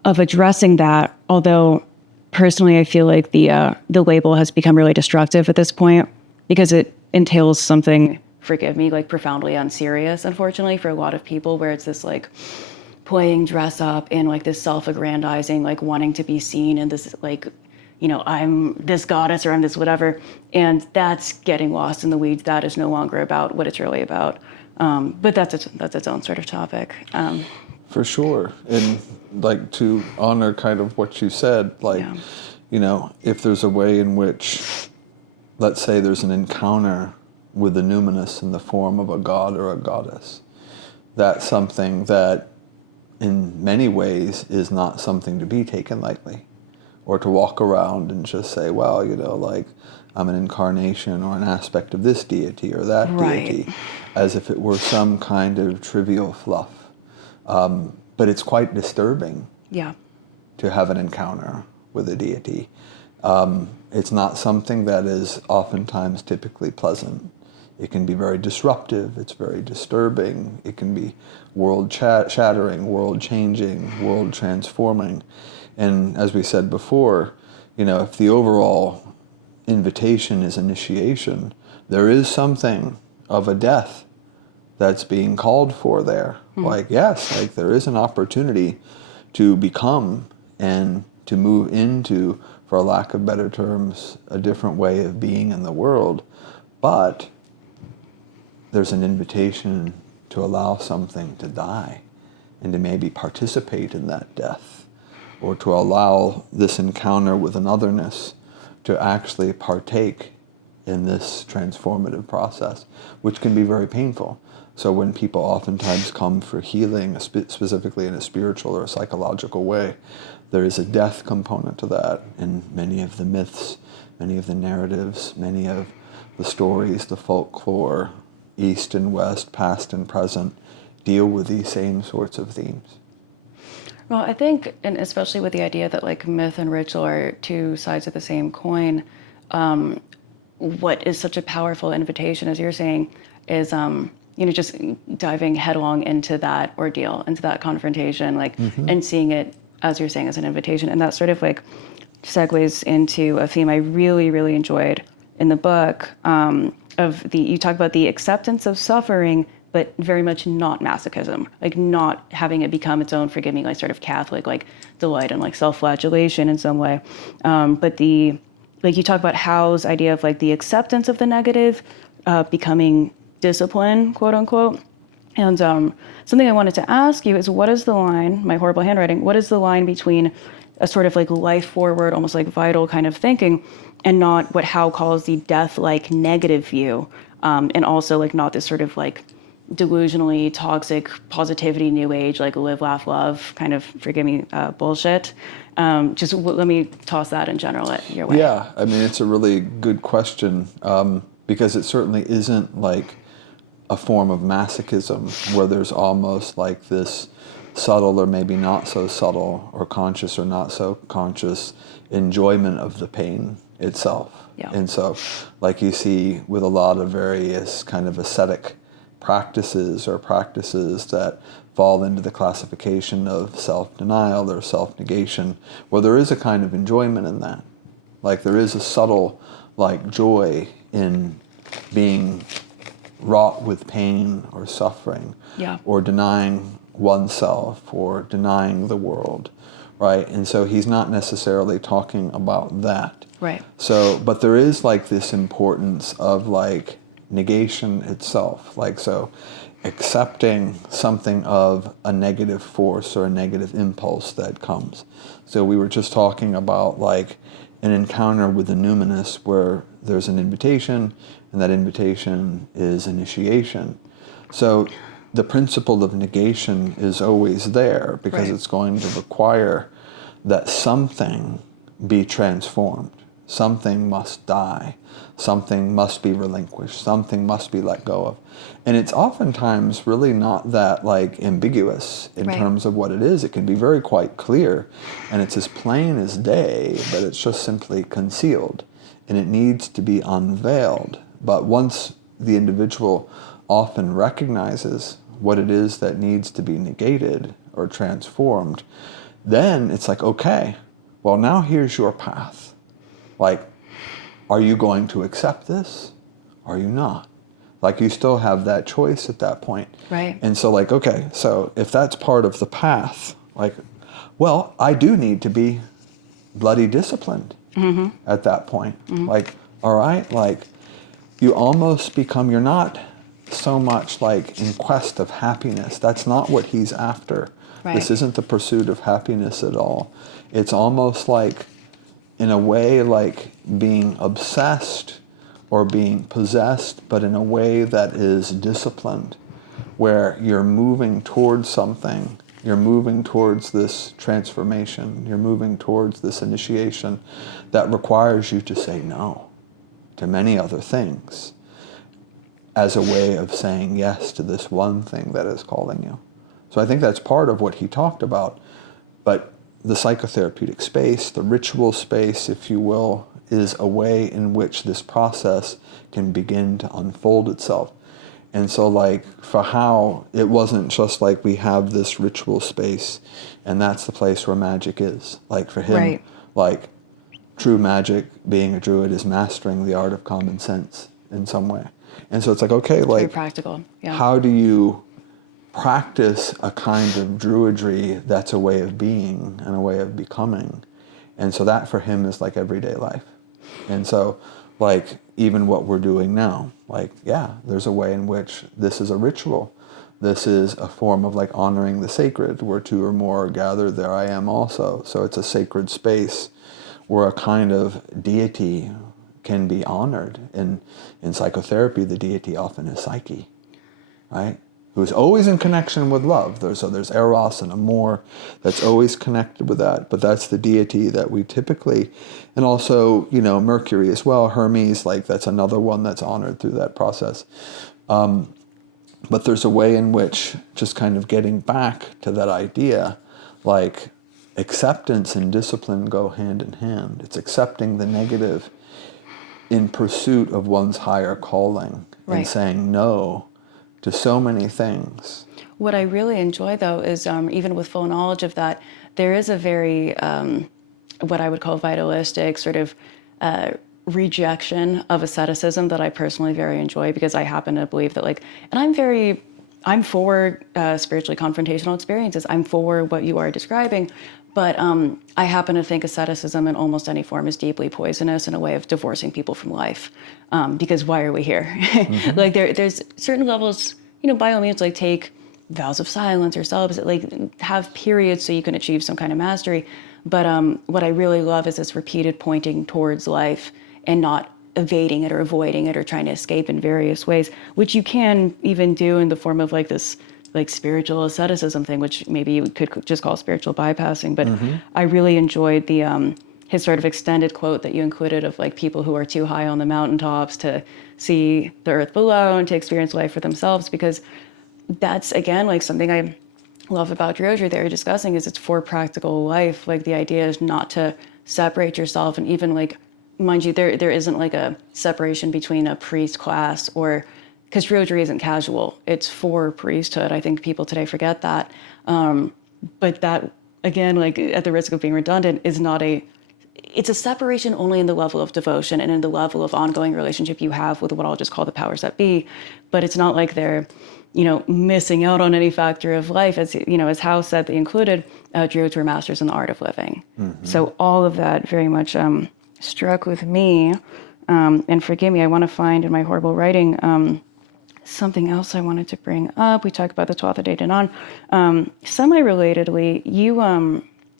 of addressing that. Although personally, I feel like the label has become really destructive at this point, because it entails something, forgive me, like profoundly unserious, unfortunately, for a lot of people, where it's this like playing dress up and like this self-aggrandizing, like wanting to be seen in this like, I'm this goddess or I'm this whatever. And that's getting lost in the weeds. That is no longer about what it's really about. But that's its own sort of topic. For sure. And like, to honor kind of what you said, like, if there's a way in which, let's say there's an encounter with the numinous in the form of a god or a goddess, that's something that in many ways is not something to be taken lightly, or to walk around and just say, well, like, I'm an incarnation or an aspect of this deity or that deity, as if it were some kind of trivial fluff. But it's quite disturbing to have an encounter with a deity. It's not something that is oftentimes typically pleasant. It can be very disruptive. It's very disturbing. It can be world-shattering, world-changing, world-transforming. And as we said before, if the overall invitation is initiation, there is something of a death that's being called for there. Like, yes, like there is an opportunity to become and to move into, for lack of better terms, a different way of being in the world. But there's an invitation to allow something to die and to maybe participate in that death, or to allow this encounter with an otherness to actually partake in this transformative process, which can be very painful. So when people oftentimes come for healing, specifically in a spiritual or a psychological way, there is a death component to that. And many of the myths, many of the narratives, many of the stories, the folklore, East and West, past and present, deal with these same sorts of themes. Well, I think, and especially with the idea that like myth and ritual are two sides of the same coin, what is such a powerful invitation, as you're saying, is just diving headlong into that ordeal, into that confrontation, like, and seeing it, as you're saying, as an invitation. And that sort of like segues into a theme I really, really enjoyed in the book, you talk about the acceptance of suffering, but very much not masochism, like not having it become its own, forgive me, like sort of Catholic, like delight and like self-flagellation in some way. But like you talk about Howe's idea of like the acceptance of the negative becoming discipline, quote unquote. And something I wanted to ask you is, what is the line, my horrible handwriting, what is the line between a sort of like life forward, almost like vital kind of thinking, and not what Howe calls the death-like negative view, and also like not this sort of like delusionally toxic positivity, new age, like live, laugh, love kind of, forgive me, bullshit. Let me toss that in general at your way. Yeah, I mean, it's a really good question, because it certainly isn't like a form of masochism where there's almost like this subtle or maybe not so subtle, or conscious or not so conscious enjoyment of the pain itself. Yeah. And so like you see with a lot of various kind of ascetic practices, or practices that fall into the classification of self-denial or self-negation, where there is a kind of enjoyment in that. Like there is a subtle like joy in being wrought with pain or suffering, Yeah. or denying oneself, or denying the world, right? And so he's not necessarily talking about that. Right. So, but there is like this importance of like negation itself, like so accepting something of a negative force or a negative impulse that comes. So we were just talking about like an encounter with the numinous where there's an invitation, and that invitation is initiation. So the principle of negation is always there, because Right. it's going to require that something be transformed. Something must die. Something must be relinquished. Something must be let go of. And it's oftentimes really not that like ambiguous in Right. terms of what it is. It can be very quite clear, and it's as plain as day, but it's just simply concealed, and it needs to be unveiled. But once the individual often recognizes what it is that needs to be negated or transformed, then it's like, okay, well, now here's your path. Like, are you going to accept this? Are you not? Like, you still have that choice at that point. Right. And so, like, okay, so if that's part of the path, like, well, I do need to be bloody disciplined at that point. Like, all right, like, you almost become, you're not so much like in quest of happiness. That's not what he's after. Right. This isn't the pursuit of happiness at all. It's almost like, in a way, like being obsessed or being possessed, but in a way that is disciplined, where you're moving towards something, you're moving towards this transformation, you're moving towards this initiation that requires you to say no to many other things, as a way of saying yes to this one thing that is calling you. So I think that's part of what he talked about. But the psychotherapeutic space, the ritual space, if you will, is a way in which this process can begin to unfold itself. And so like for Howe, it wasn't just like we have this ritual space and that's the place where magic is. Like for him, Right. like true magic, being a druid, is mastering the art of common sense in some way. And so it's like, okay, Very like practical. Yeah. how do you practice a kind of druidry that's a way of being and a way of becoming? And so that for him is like everyday life. And so like even what we're doing now, like, yeah, there's a way in which this is a ritual. This is a form of like honoring the sacred. Where two or more are gathered, there I am also. So it's a sacred space where a kind of deity can be honored. In psychotherapy, the deity often is Psyche, right? Who's always in connection with love. There's Eros and Amor that's always connected with that. But that's the deity that we typically, and also, you know, Mercury as well, Hermes, like that's another one that's honored through that process. But there's a way in which just kind of getting back to that idea, like acceptance and discipline go hand in hand. It's accepting the negative in pursuit of one's higher calling, Right. and saying no to so many things. What I really enjoy, though, is even with full knowledge of that, there is a very, what I would call vitalistic sort of rejection of asceticism that I personally very enjoy, because I happen to believe that, like, and I'm for spiritually confrontational experiences. I'm for what you are describing, but I happen to think asceticism in almost any form is deeply poisonous and a way of divorcing people from life. Because why are we here? Mm-hmm. Like there's certain levels, by all means, like take vows of silence or celibacy, like have periods so you can achieve some kind of mastery. But what I really love is this repeated pointing towards life and not evading it or avoiding it or trying to escape in various ways, which you can even do in the form of like this like spiritual asceticism thing, which maybe you could just call spiritual bypassing. But mm-hmm. I really enjoyed the his sort of extended quote that you included of like people who are too high on the mountaintops to see the earth below and to experience life for themselves, because that's, again, like something I love about Druidic they're discussing is it's for practical life. Like the idea is not to separate yourself, and even like, mind you, there isn't like a separation between a priest class or, because Druidry isn't casual, it's for priesthood. I think people today forget that. But that, again, like at the risk of being redundant, it's a separation only in the level of devotion and in the level of ongoing relationship you have with what I'll just call the powers that be. But it's not like they're, missing out on any factor of life. As as Howe said, they included Druids were masters in the art of living. Mm-hmm. So all of that very much struck with me. And forgive me, I want to find in my horrible writing something else I wanted to bring up. We talked about the 12th day Danon. Semi-relatedly, you,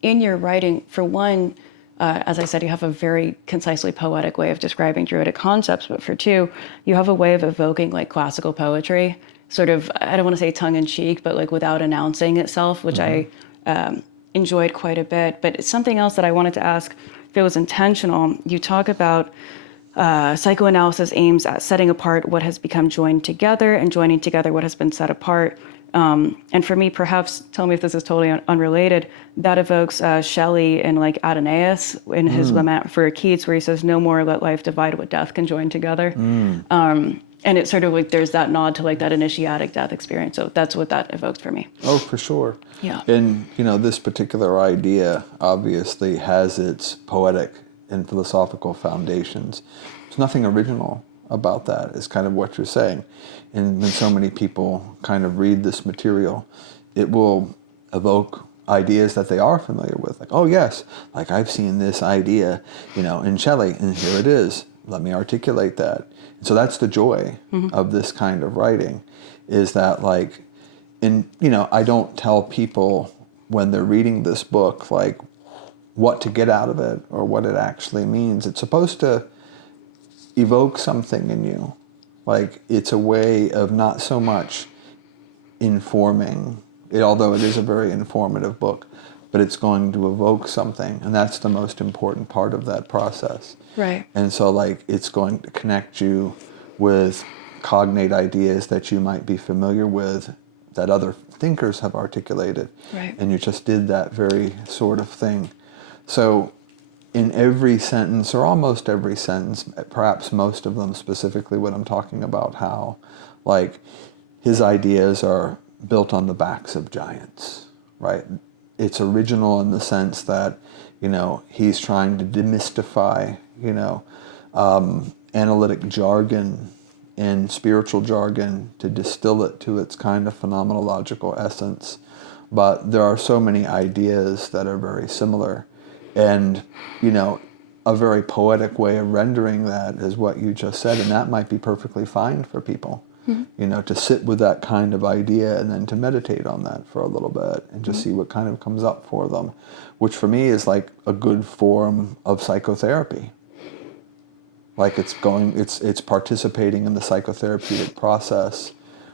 in your writing, for one, as I said, you have a very concisely poetic way of describing Druidic concepts, but for two, you have a way of evoking like classical poetry, sort of, I don't want to say tongue-in-cheek, but like without announcing itself, which mm-hmm. I enjoyed quite a bit. But it's something else that I wanted to ask if it was intentional. You talk about psychoanalysis aims at setting apart what has become joined together and joining together what has been set apart. And for me, perhaps, tell me if this is totally unrelated, that evokes Shelley and like Adonais in his lament for Keats, where he says, "No more let life divide what death can join together." And it's sort of like there's that nod to like that initiatic death experience. So that's what that evokes for me. Oh, for sure. Yeah. And, this particular idea obviously has its poetic and philosophical foundations. There's nothing original about that, is kind of what you're saying. And when so many people kind of read this material, it will evoke ideas that they are familiar with. Like, oh yes, like I've seen this idea, in Shelley, and here it is. Let me articulate that. And so that's the joy mm-hmm. of this kind of writing, is that like, I don't tell people when they're reading this book, like what to get out of it or what it actually means. It's supposed to evoke something in you. Like it's a way of not so much informing, although it is a very informative book, but it's going to evoke something, and that's the most important part of that process. Right. And so like it's going to connect you with cognate ideas that you might be familiar with that other thinkers have articulated. Right. And you just did that very sort of thing. So in every sentence, or almost every sentence, perhaps most of them specifically, when I'm talking about how like his ideas are built on the backs of giants, right? It's original in the sense that, he's trying to demystify, analytic jargon and spiritual jargon to distill it to its kind of phenomenological essence. But there are so many ideas that are very similar. And, a very poetic way of rendering that is what you just said, and that might be perfectly fine for people. Mm-hmm. To sit with that kind of idea and then to meditate on that for a little bit and just mm-hmm. see what kind of comes up for them, which for me is like a good form of psychotherapy. Like it's participating in the psychotherapeutic process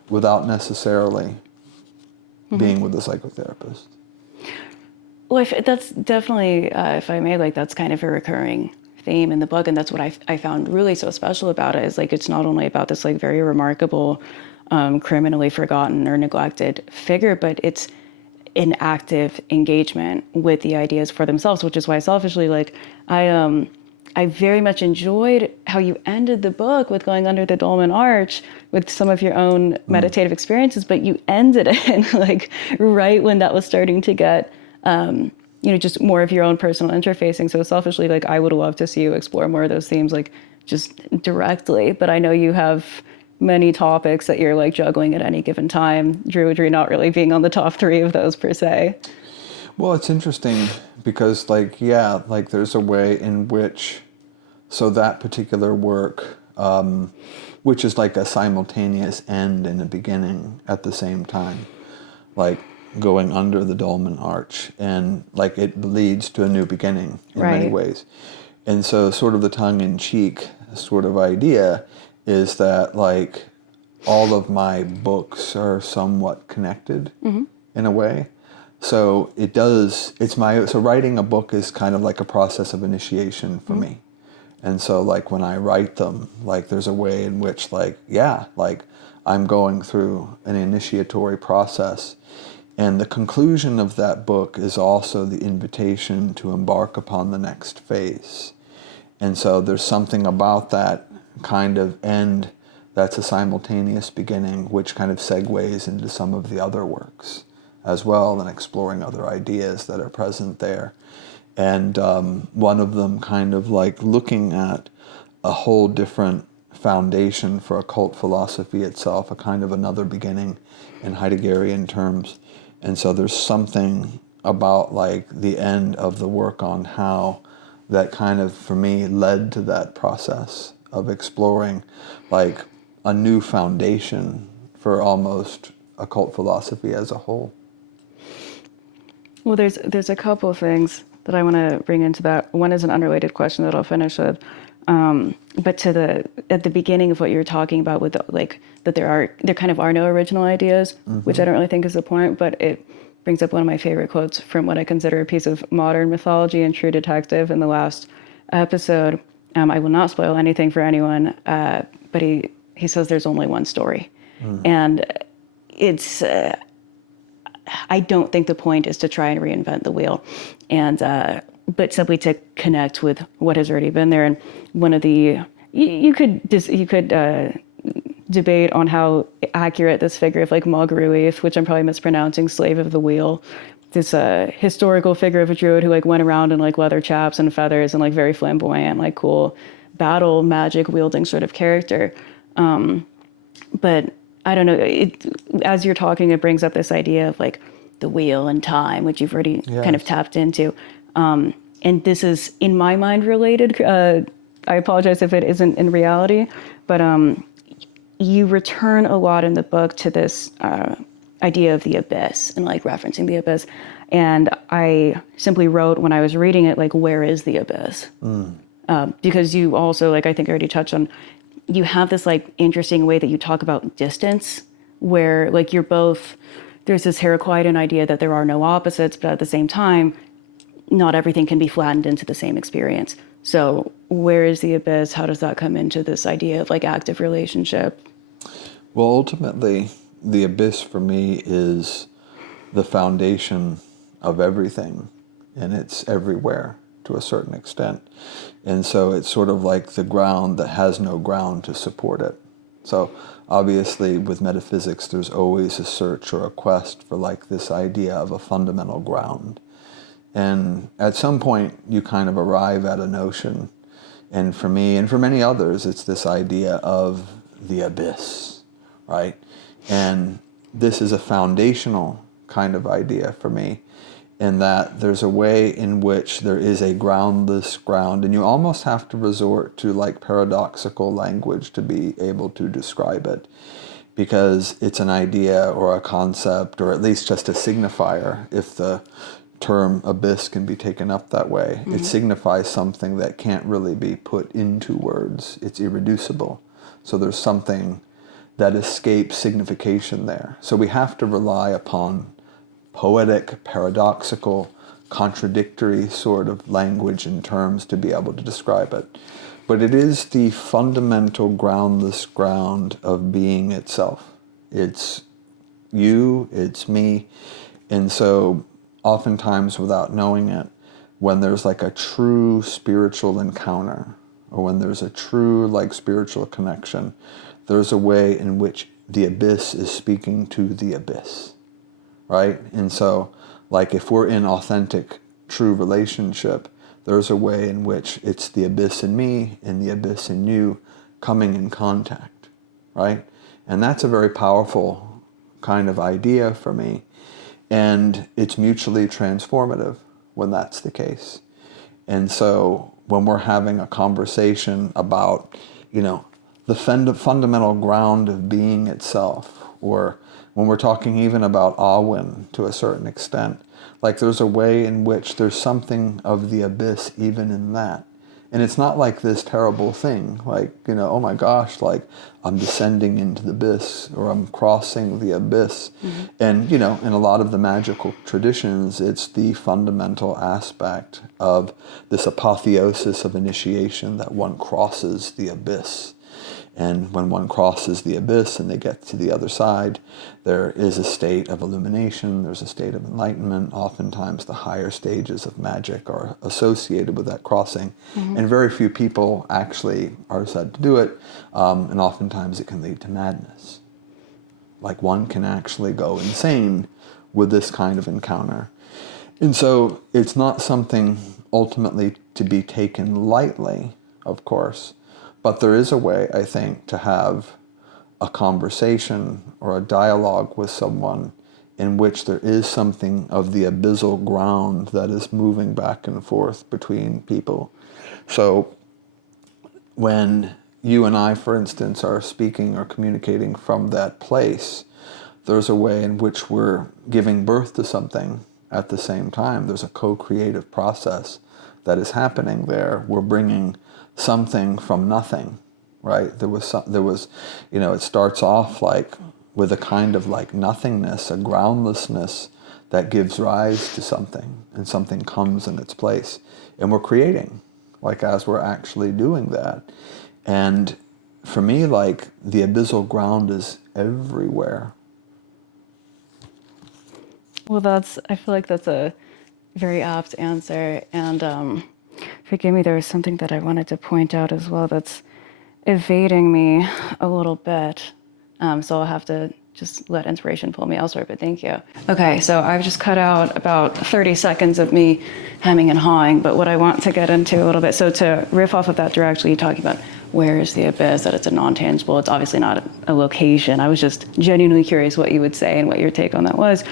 without necessarily mm-hmm. being with the psychotherapist. Well, that's definitely, if I may, like that's kind of a recurring theme in the book, and that's what I found really so special about it, is like it's not only about this like very remarkable, criminally forgotten or neglected figure, but it's an active engagement with the ideas for themselves, which is why selfishly, like I very much enjoyed how you ended the book with going under the dolmen arch with some of your own meditative experiences, but you ended it like right when that was starting to get, just more of your own personal interfacing. So selfishly, like I would love to see you explore more of those themes, like just directly. But I know you have many topics that you're like juggling at any given time. Druidry not really being on the top 3 of those per se. Well, it's interesting because there's a way in which, so that particular work, which is like a simultaneous end and a beginning at the same time, like going under the dolmen arch, and like it leads to a new beginning in many ways. And so sort of the tongue-in-cheek sort of idea is that like all of my books are somewhat connected in a way. So so writing a book is kind of like a process of initiation for me. And so like when I write them, like there's a way in which like I'm going through an initiatory process. And the conclusion of that book is also the invitation to embark upon the next phase. And so there's something about that kind of end that's a simultaneous beginning, which kind of segues into some of the other works as well, and exploring other ideas that are present there. And one of them kind of like looking at a whole different foundation for occult philosophy itself, a kind of another beginning in Heideggerian terms. And so there's something about like the end of the work on how that kind of, for me, led to that process of exploring like a new foundation for almost occult philosophy as a whole. Well, there's a couple of things that I want to bring into that. One is an unrelated question that I'll finish with. But at the beginning of what you were talking about with like that there kind of are no original ideas, which I don't really think is the point, but it brings up one of my favorite quotes from what I consider a piece of modern mythology and True Detective in the last episode. I will not spoil anything for anyone, but he says there's only one story. And it's, I don't think the point is to try and reinvent the wheel, and but simply to connect with what has already been there. And one of the, you could debate on how accurate this figure of like Mogruith, which I'm probably mispronouncing, Slave of the Wheel, this historical figure of a druid who like went around in like leather chaps and feathers and like very flamboyant, like cool battle magic wielding sort of character. But I don't know, as you're talking, it brings up this idea of like the wheel and time, which you've already kind of tapped into. And this is, in my mind, related. I apologize if it isn't in reality, but you return a lot in the book to this idea of the abyss and like referencing the abyss. And I simply wrote when I was reading it, like, where is the abyss? Because you also, like I think I already touched on, you have this like interesting way that you talk about distance, where like you're both, there's this Heraclitean idea that there are no opposites, but at the same time, not everything can be flattened into the same experience. So where is the abyss? How does that come into this idea of like active relationship? Well, ultimately, the abyss for me is the foundation of everything, and it's everywhere to a certain extent. And so it's sort of like the ground that has no ground to support it. So obviously with metaphysics, there's always a search or a quest for like this idea of a fundamental ground. And at some point you kind of arrive at a notion. And for me and for many others, it's this idea of the abyss, right? And this is a foundational kind of idea for me, in that there's a way in which there is a groundless ground, and you almost have to resort to like paradoxical language to be able to describe it, because it's an idea or a concept, or at least just a signifier, if the term abyss can be taken up that way. It signifies something that can't really be put into words. It's irreducible. So there's something that escapes signification there. So we have to rely upon poetic, paradoxical, contradictory sort of language and terms to be able to describe it. But it is the fundamental groundless ground of being itself. It's you, it's me. And so oftentimes without knowing it, when there's like a true spiritual encounter, or when there's a true like spiritual connection, there's a way in which the abyss is speaking to the abyss, right? And so like if we're in authentic, true relationship, there's a way in which it's the abyss in me and the abyss in you coming in contact, right? And that's a very powerful kind of idea for me. And it's mutually transformative when that's the case. And so when we're having a conversation about, the fundamental ground of being itself, or when we're talking even about Awen to a certain extent, like there's a way in which there's something of the abyss even in that. And it's not like this terrible thing, like, oh my gosh, like I'm descending into the abyss or I'm crossing the abyss. Mm-hmm. And, in a lot of the magical traditions, it's the fundamental aspect of this apotheosis of initiation that one crosses the abyss. And when one crosses the abyss and they get to the other side, there is a state of illumination, there's a state of enlightenment. Oftentimes the higher stages of magic are associated with that crossing. Mm-hmm. And very few people actually are said to do it. And oftentimes it can lead to madness. Like one can actually go insane with this kind of encounter. And so it's not something ultimately to be taken lightly, of course. But there is a way, I think, to have a conversation or a dialogue with someone in which there is something of the abyssal ground that is moving back and forth between people. So when you and I, for instance, are speaking or communicating from that place, there's a way in which we're giving birth to something at the same time. There's a co-creative process that is happening there. We're bringing something from nothing, right? There was, it starts off like with a kind of like nothingness, a groundlessness that gives rise to something, and something comes in its place. And we're creating, like as we're actually doing that. And for me, like the abyssal ground is everywhere. Well, I feel like that's a very apt answer. And forgive me, there was something that I wanted to point out as well that's evading me a little bit. So I'll have to just let inspiration pull me elsewhere, but thank you. Okay, so I've just cut out about 30 seconds of me hemming and hawing, but what I want to get into a little bit, so to riff off of that directly, talking about where is the abyss, that it's a non-tangible, it's obviously not a location. I was just genuinely curious what you would say and what your take on that was.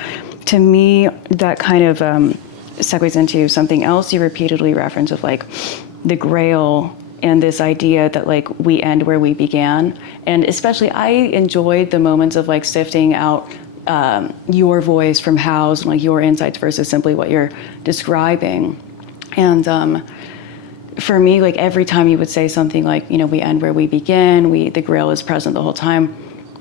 To me, that kind of segues into something else you repeatedly reference of like the Grail and this idea that like we end where we began. And especially I enjoyed the moments of like sifting out your voice from Hal's and like your insights versus simply what you're describing. And for me, like every time you would say something like, we end where we begin, the Grail is present the whole time.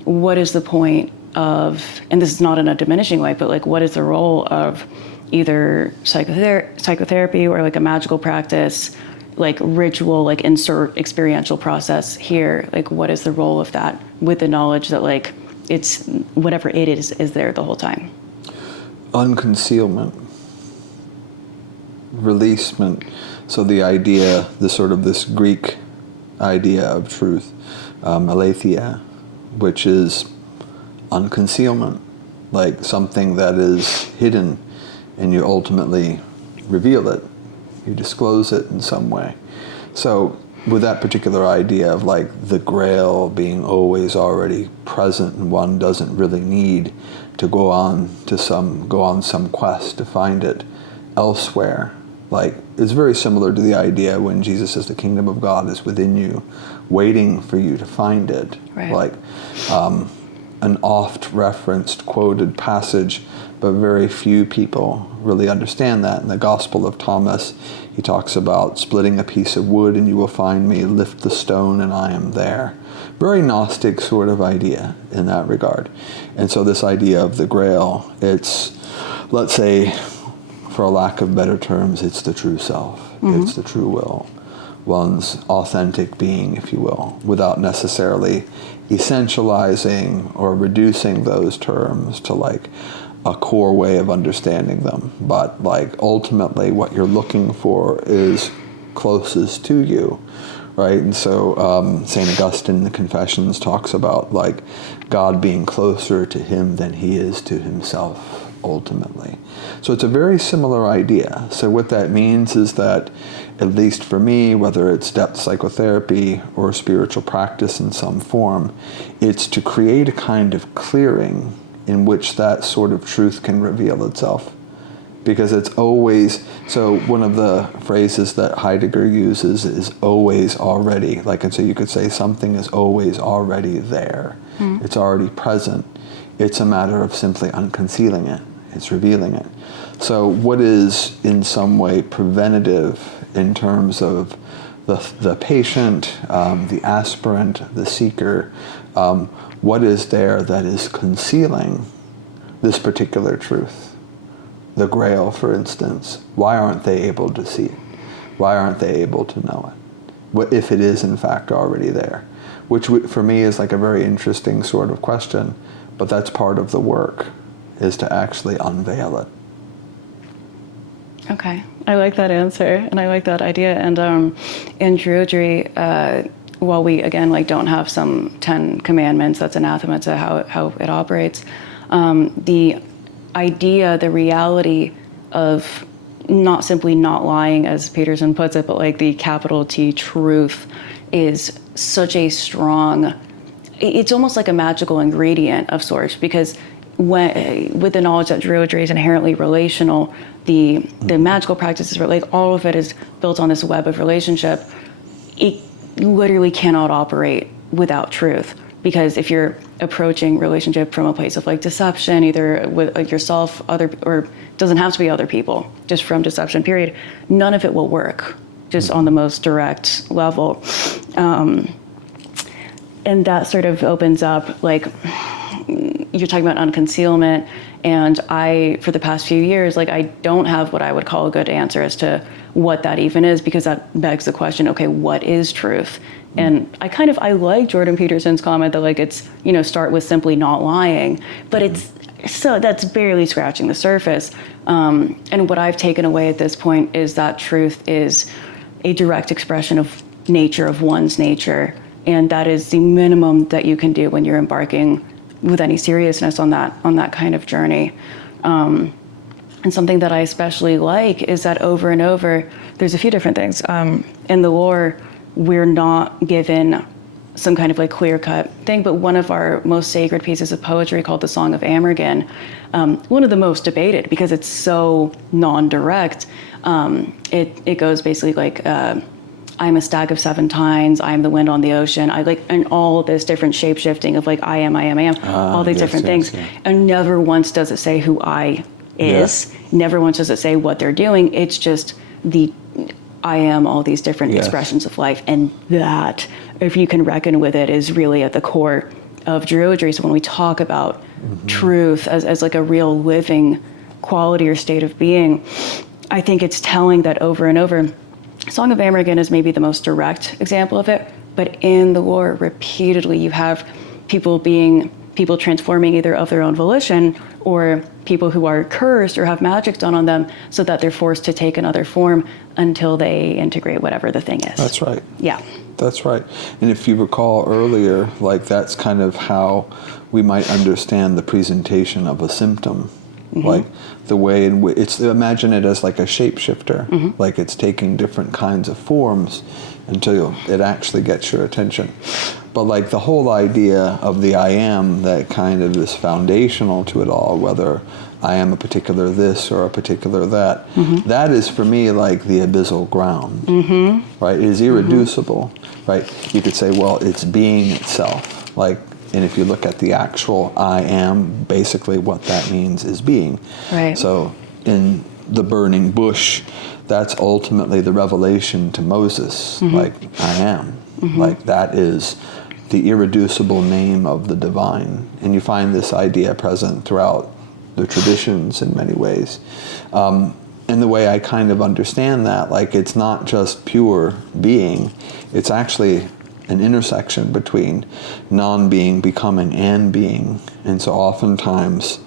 What is the point of, and this is not in a diminishing way, but like what is the role of either psychotherapy or like a magical practice, like ritual, like insert experiential process here? Like what is the role of that with the knowledge that like it's whatever it is there the whole time? Unconcealment, releasement. So the idea, this Greek idea of truth, aletheia, which is unconcealment, like something that is hidden and you ultimately reveal it, you disclose it in some way. So with that particular idea of like the Grail being always already present and one doesn't really need to go on some quest to find it elsewhere, like it's very similar to the idea when Jesus says the kingdom of God is within you, waiting for you to find it. Right. Like an oft referenced, quoted passage, but very few people really understand that. In the Gospel of Thomas, he talks about splitting a piece of wood and you will find me, lift the stone and I am there. Very Gnostic sort of idea in that regard. And so this idea of the Grail, it's, let's say, for a lack of better terms, it's the true self. Mm-hmm. It's the true will. One's authentic being, if you will, without necessarily essentializing or reducing those terms to like a core way of understanding them. But like ultimately what you're looking for is closest to you, right? And so St. Augustine in the Confessions talks about like God being closer to him than he is to himself ultimately. So it's a very similar idea. So what that means is that, at least for me, whether it's depth psychotherapy or spiritual practice in some form, it's to create a kind of clearing in which that sort of truth can reveal itself. Because it's always, so one of the phrases that Heidegger uses is always already. Like, and so you could say something is always already there. It's already present. It's a matter of simply unconcealing it. It's revealing it. So what is in some way preventative in terms of the patient, the aspirant, the seeker, what is there that is concealing this particular truth? The Grail, for instance, why aren't they able to see it? Why aren't they able to know it? What if it is in fact already there? Which for me is like a very interesting sort of question, but that's part of the work, is to actually unveil it. Okay, I like that answer, and I like that idea. And in Druidry, while we again like don't have some 10 commandments, that's anathema to how it operates. The idea, the reality of not simply not lying, as Peterson puts it, but like the capital T truth is such a strong. It's almost like a magical ingredient of sorts, because with the knowledge that Druidry is inherently relational, the magical practices, like all of it is built on this web of relationship. It literally cannot operate without truth, because if you're approaching relationship from a place of like deception, either with yourself, or doesn't have to be other people, just from deception, period, none of it will work, just on the most direct level. And that sort of opens up, like, you're talking about unconcealment, and for the past few years, like, I don't have what I would call a good answer as to what that even is, because that begs the question, okay, what is truth? And I like Jordan Peterson's comment that, like, it's, start with simply not lying, but that's barely scratching the surface. And what I've taken away at this point is that truth is a direct expression of nature, of one's nature. And that is the minimum that you can do when you're embarking with any seriousness on that kind of journey. And something that I especially like is that over and over, there's a few different things. In the lore, we're not given some kind of like clear-cut thing, but one of our most sacred pieces of poetry, called the Song of Amor, one of the most debated because it's so non-direct. It goes basically like, I'm a stag of 7 tines, I am the wind on the ocean, and all this different shape-shifting of like, I am, all these different things. Yeah. And never once does it say who I is, never once does it say what they're doing, it's just I am all these different expressions of life, and that, if you can reckon with it, is really at the core of Druidry. So when we talk about truth as like a real living quality or state of being, I think it's telling that over and over. Song of Amor is maybe the most direct example of it, but in the lore, repeatedly you have people transforming either of their own volition, or people who are cursed or have magic done on them, so that they're forced to take another form until they integrate whatever the thing is. That's right. Yeah. That's right. And if you recall earlier, like, that's kind of how we might understand the presentation of a symptom. Like the way in which imagine it as like a shapeshifter, like it's taking different kinds of forms until it actually gets your attention. But like the whole idea of the I am, that kind of is foundational to it all, whether I am a particular this or a particular that, that is for me like the abyssal ground, right? It is irreducible, right? You could say, well, it's being itself, like. And if you look at the actual I am, basically what that means is being. Right. So in the burning bush, that's ultimately the revelation to Moses, like, I am. Like, that is the irreducible name of the divine. And you find this idea present throughout the traditions in many ways. And the way I kind of understand that, like, it's not just pure being, it's actually an intersection between non-being, becoming, and being. And so oftentimes,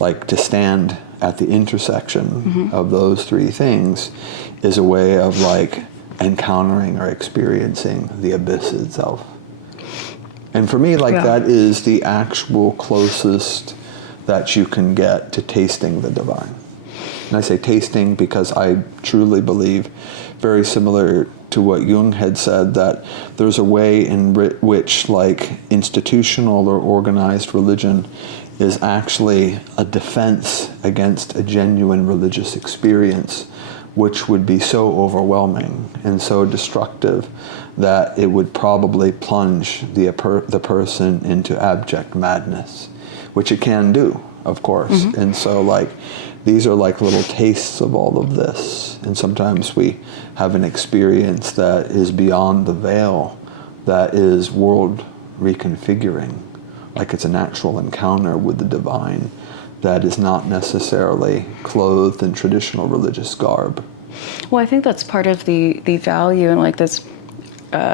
like, to stand at the intersection of those three things is a way of like encountering or experiencing the abyss itself. And for me, like, that is the actual closest that you can get to tasting the divine. And I say tasting because I truly believe, very similar to what Jung had said, that there's a way in which, like, institutional or organized religion is actually a defense against a genuine religious experience, which would be so overwhelming and so destructive that it would probably plunge the person into abject madness, which it can do, of course. And so, like, these are like little tastes of all of this. And sometimes we have an experience that is beyond the veil, that is world reconfiguring, like it's an actual encounter with the divine that is not necessarily clothed in traditional religious garb. Well, I think that's part of the value, and like this,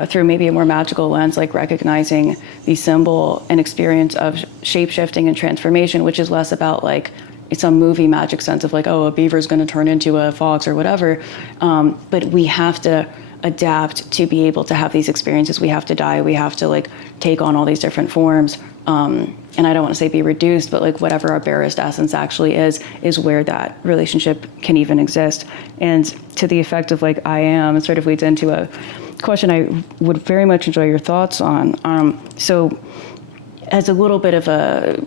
through maybe a more magical lens, like recognizing the symbol and experience of shape-shifting and transformation, which is less about like some movie magic sense of like, oh, a beaver's going to turn into a fox or whatever. But we have to adapt to be able to have these experiences. We have to die. We have to like take on all these different forms. And I don't want to say be reduced, but like whatever our barest essence actually is where that relationship can even exist. And to the effect of like I am, it sort of leads into a question I would very much enjoy your thoughts on. So as a little bit of a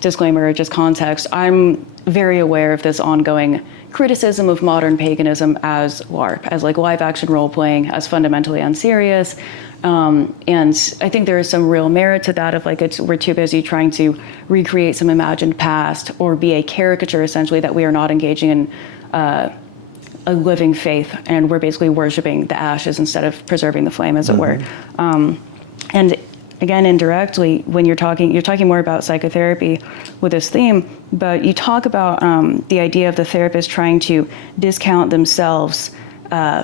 disclaimer or just context, I'm very aware of this ongoing criticism of modern paganism as LARP, as like live action role playing, as fundamentally unserious. And I think there is some real merit to that of like we're too busy trying to recreate some imagined past or be a caricature essentially, that we are not engaging in a living faith, and we're basically worshiping the ashes instead of preserving the flame, as it were. And again, indirectly, when you're talking more about psychotherapy with this theme, but you talk about the idea of the therapist trying to discount themselves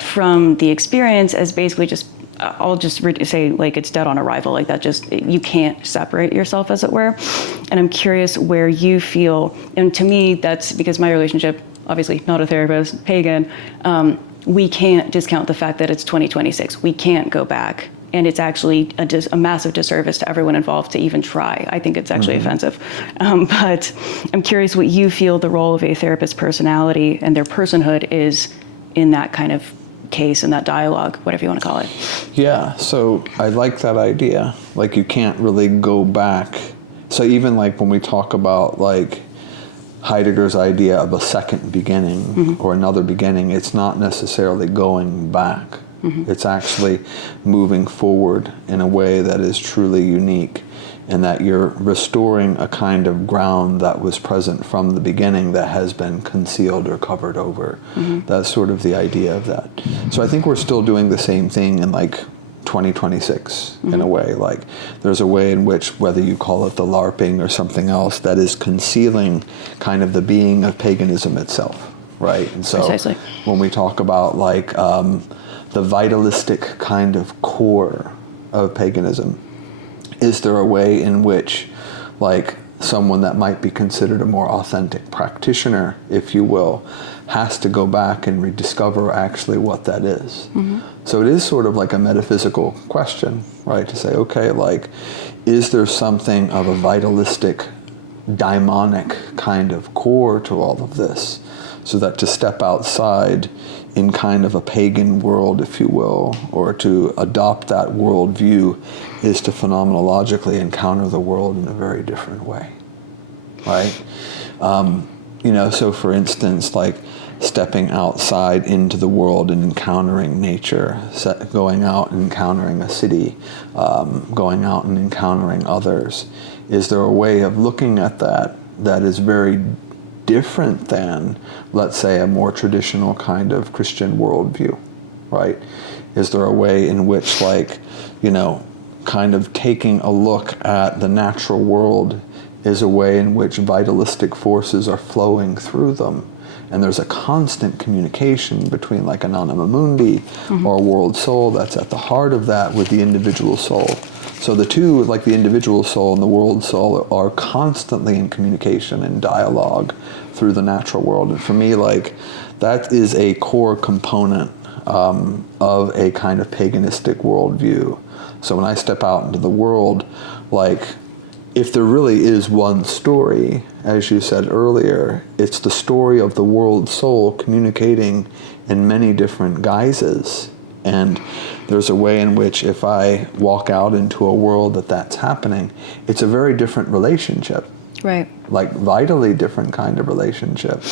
from the experience as basically just, I'll just say like it's dead on arrival, like that just, you can't separate yourself, as it were. And I'm curious where you feel, and to me, that's because my relationship, obviously not a therapist, pagan, we can't discount the fact that it's 2026. We can't go back. And it's actually a massive disservice to everyone involved to even try. I think it's actually offensive. But I'm curious what you feel the role of a therapist's personality and their personhood is in that kind of case, in that dialogue, whatever you want to call it. Yeah, so I like that idea. Like, you can't really go back. So even like when we talk about like Heidegger's idea of a second beginning or another beginning, it's not necessarily going back. It's actually moving forward in a way that is truly unique, and that you're restoring a kind of ground that was present from the beginning that has been concealed or covered over. That's sort of the idea of that. So I think we're still doing the same thing in like 2026 in a way. Like, there's a way in which, whether you call it the LARPing or something else, that is concealing kind of the being of paganism itself, right? And so Precisely. When we talk about like the vitalistic kind of core of paganism, is there a way in which like someone that might be considered a more authentic practitioner, if you will, has to go back and rediscover actually what that is? So it is sort of like a metaphysical question, right? To say, okay, like, is there something of a vitalistic, daimonic kind of core to all of this? So that to step outside in kind of a pagan world, if you will, or to adopt that worldview, is to phenomenologically encounter the world in a very different way, right? So for instance, like stepping outside into the world and encountering nature, going out and encountering a city, going out and encountering others. Is there a way of looking at that is very different than, let's say, a more traditional kind of Christian worldview, right? Is there a way in which, like, kind of taking a look at the natural world is a way in which vitalistic forces are flowing through them, and there's a constant communication between like an anima mundi or a world soul that's at the heart of that with the individual soul, So the two, like the individual soul and the world soul, are constantly in communication and dialogue through the natural world. And for me, like, that is a core component of a kind of paganistic worldview. So when I step out into the world, like, if there really is one story, as you said earlier, it's the story of the world soul communicating in many different guises. And there's a way in which if I walk out into a world that's happening, it's a very different relationship. Right. Like, vitally different kind of relationship.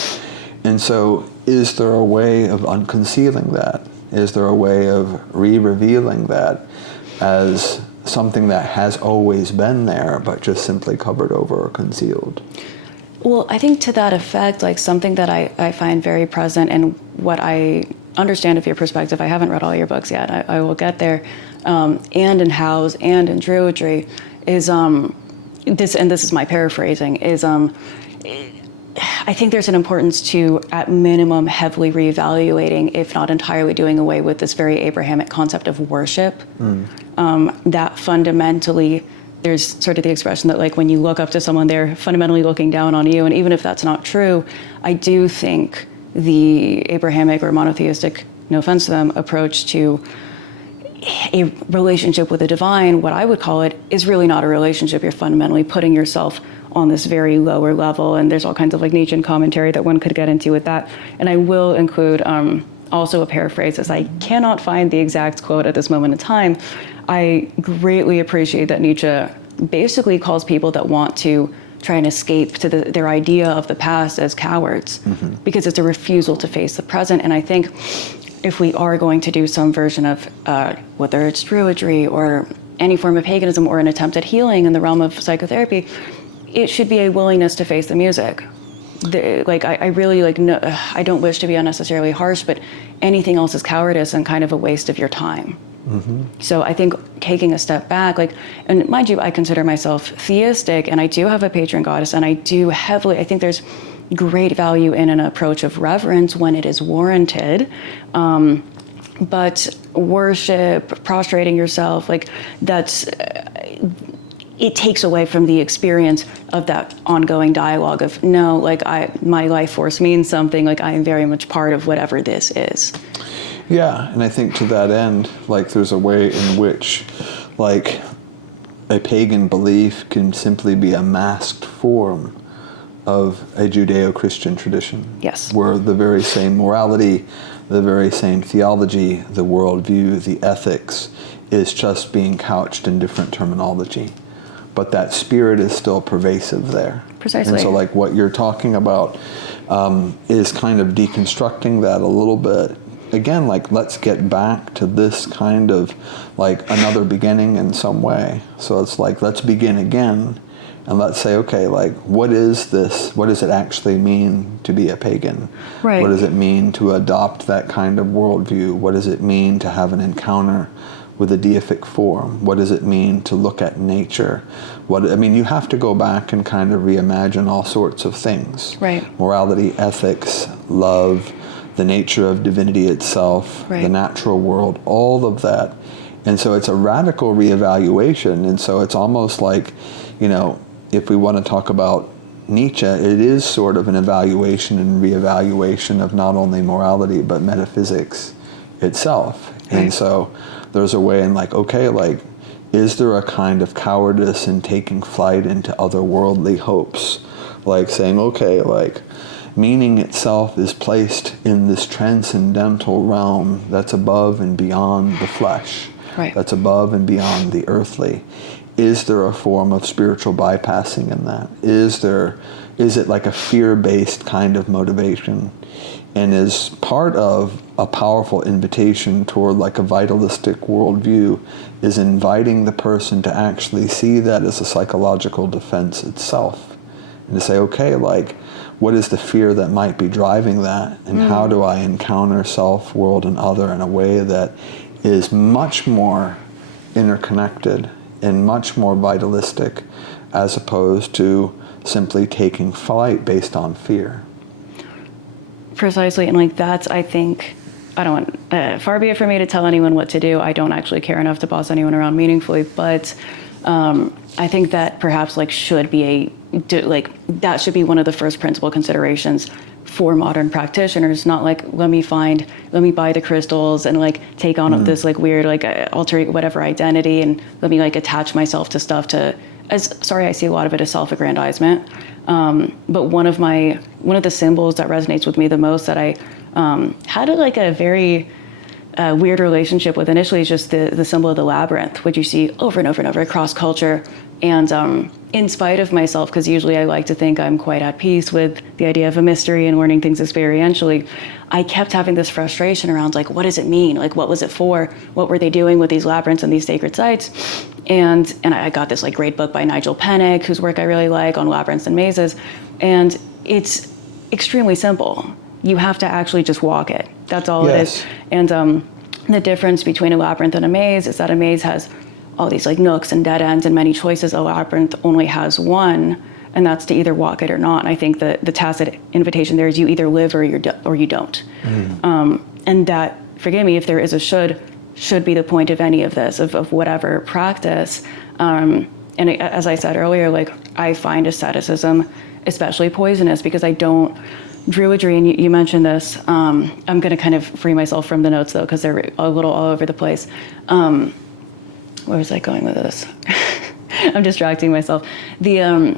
And so is there a way of unconcealing that? Is there a way of re-revealing that as something that has always been there, but just simply covered over or concealed? Well, I think to that effect, like, something that I find very present, and what I understand of your perspective, I haven't read all your books yet, I will get there, and in House and in Druidry, is this, and this is my paraphrasing, is I think there's an importance to, at minimum, heavily reevaluating, if not entirely doing away with, this very Abrahamic concept of worship. That fundamentally, there's sort of the expression that, like, when you look up to someone, they're fundamentally looking down on you. And even if that's not true, I do think the Abrahamic or monotheistic, no offense to them, approach to a relationship with the divine, what I would call it, is really not a relationship. You're fundamentally putting yourself on this very lower level, and there's all kinds of, like, Nietzschean commentary that one could get into with that. And I will include also a paraphrase, as I cannot find the exact quote at this moment in time. I greatly appreciate that Nietzsche basically calls people that want to try and escape to their idea of the past as cowards, because it's a refusal to face the present. And I think if we are going to do some version of whether it's Druidry or any form of paganism or an attempt at healing in the realm of psychotherapy, it should be a willingness to face the music. I really, like, no, I don't wish to be unnecessarily harsh, but anything else is cowardice and kind of a waste of your time. So I think taking a step back, like, and mind you, I consider myself theistic, and I do have a patron goddess, and I do heavily, I think there's great value in an approach of reverence when it is warranted. But worship, prostrating yourself, like, that's, it takes away from the experience of that ongoing dialogue of, no, like, my life force means something, like, I am very much part of whatever this is. Yeah, and I think to that end, like, there's a way in which, like, a pagan belief can simply be a masked form of a Judeo-Christian tradition. Yes. Where the very same morality, the very same theology, the worldview, the ethics is just being couched in different terminology. But that spirit is still pervasive there. Precisely. And so, like, what you're talking about is kind of deconstructing that a little bit. Again, like, let's get back to this kind of, like, another beginning in some way. So it's like, let's begin again, and let's say, okay, like, what is this? What does it actually mean to be a pagan? Right. What does it mean to adopt that kind of worldview? What does it mean to have an encounter with a deific form? What does it mean to look at nature? You have to go back and kind of reimagine all sorts of things. Right. Morality, ethics, love, the nature of divinity itself, right. The natural world, all of that. And so it's a radical reevaluation. And so it's almost like, if we want to talk about Nietzsche, it is sort of an evaluation and reevaluation of not only morality, but metaphysics itself. Right. And so there's a way in, like, okay, like, is there a kind of cowardice in taking flight into otherworldly hopes? Like saying, okay, like, meaning itself is placed in this transcendental realm that's above and beyond the flesh, right. That's above and beyond the earthly. Is there a form of spiritual bypassing in that? Is it like a fear-based kind of motivation? And is part of a powerful invitation toward, like, a vitalistic worldview is inviting the person to actually see that as a psychological defense itself. And to say, okay, like, what is the fear that might be driving that? And how do I encounter self, world, and other in a way that is much more interconnected and much more vitalistic, as opposed to simply taking flight based on fear? Precisely. And, like, that's, I think, I don't want, far be it for me to tell anyone what to do. I don't actually care enough to boss anyone around meaningfully, but I think that perhaps like should be that should be one of the first principal considerations for modern practitioners, not like, let me buy the crystals and like take on this like weird, like alter whatever identity and let me like attach myself to stuff I see a lot of it as self-aggrandizement. But one of the symbols that resonates with me the most that I had a very weird relationship with initially is just the symbol of the labyrinth, which you see over and over and over across culture. And in spite of myself, because usually I like to think I'm quite at peace with the idea of a mystery and learning things experientially, I kept having this frustration around like, what does it mean? Like, what was it for? What were they doing with these labyrinths and these sacred sites? And I got this like great book by Nigel Pennick, whose work I really like, on labyrinths and mazes. And it's extremely simple. You have to actually just walk it. That's all it is. And the difference between a labyrinth and a maze is that a maze has all these like nooks and dead ends and many choices. A labyrinth only has one, and that's to either walk it or not. And I think that the tacit invitation there is you either live or you don't. And that, forgive me if there is a should be the point of any of this, of whatever practice. And as I said earlier, like I find asceticism especially poisonous because Druidry, and you mentioned this, I'm going to kind of free myself from the notes though, because they're a little all over the place. Where was I going with this? I'm distracting myself. There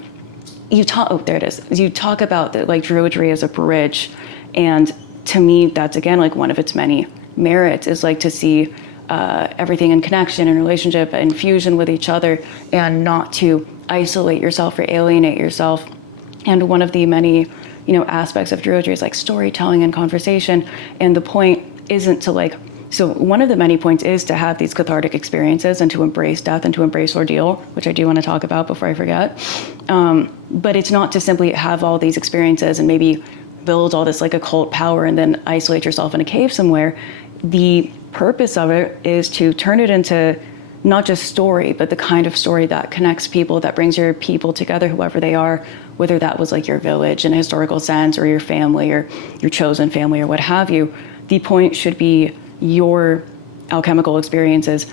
it is. You talk about like Druidry as a bridge, and to me, that's again like one of its many merits is like to see everything in connection and relationship and fusion with each other, and not to isolate yourself or alienate yourself. And one of the many aspects of Druidry is like storytelling and conversation, and the point isn't to so one of the many points is to have these cathartic experiences and to embrace death and to embrace ordeal, which I do want to talk about before I forget. But it's not to simply have all these experiences and maybe build all this like occult power and then isolate yourself in a cave somewhere. The purpose of it is to turn it into not just story, but the kind of story that connects people, that brings your people together, whoever they are, whether that was like your village in a historical sense or your family or your chosen family or what have you. The point should be your alchemical experiences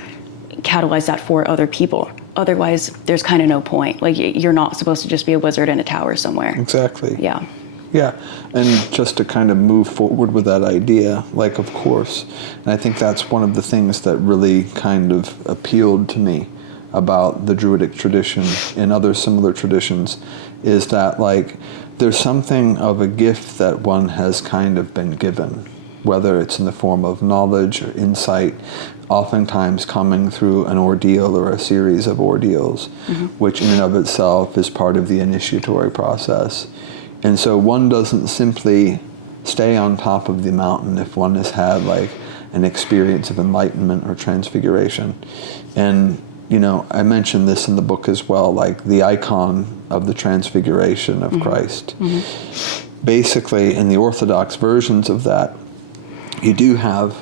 catalyze that for other people. Otherwise, there's kind of no point. Like you're not supposed to just be a wizard in a tower somewhere. Exactly. Yeah. Yeah, and just to kind of move forward with that idea, like of course, and I think that's one of the things that really kind of appealed to me about the Druidic tradition and other similar traditions, is that like there's something of a gift that one has kind of been given, whether it's in the form of knowledge or insight, oftentimes coming through an ordeal or a series of ordeals, which in and of itself is part of the initiatory process. And so one doesn't simply stay on top of the mountain if one has had like an experience of enlightenment or transfiguration. And, I mentioned this in the book as well, like the icon of the transfiguration of Christ. Basically, in the Orthodox versions of that, you do have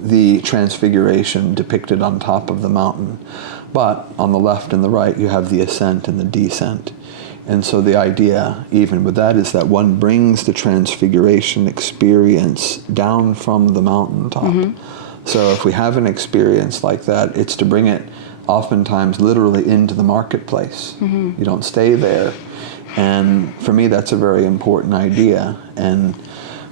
the transfiguration depicted on top of the mountain, but on the left and the right, you have the ascent and the descent. And so the idea, even with that, is that one brings the transfiguration experience down from the mountaintop. So if we have an experience like that, it's to bring it oftentimes literally into the marketplace. You don't stay there. And for me, that's a very important idea. And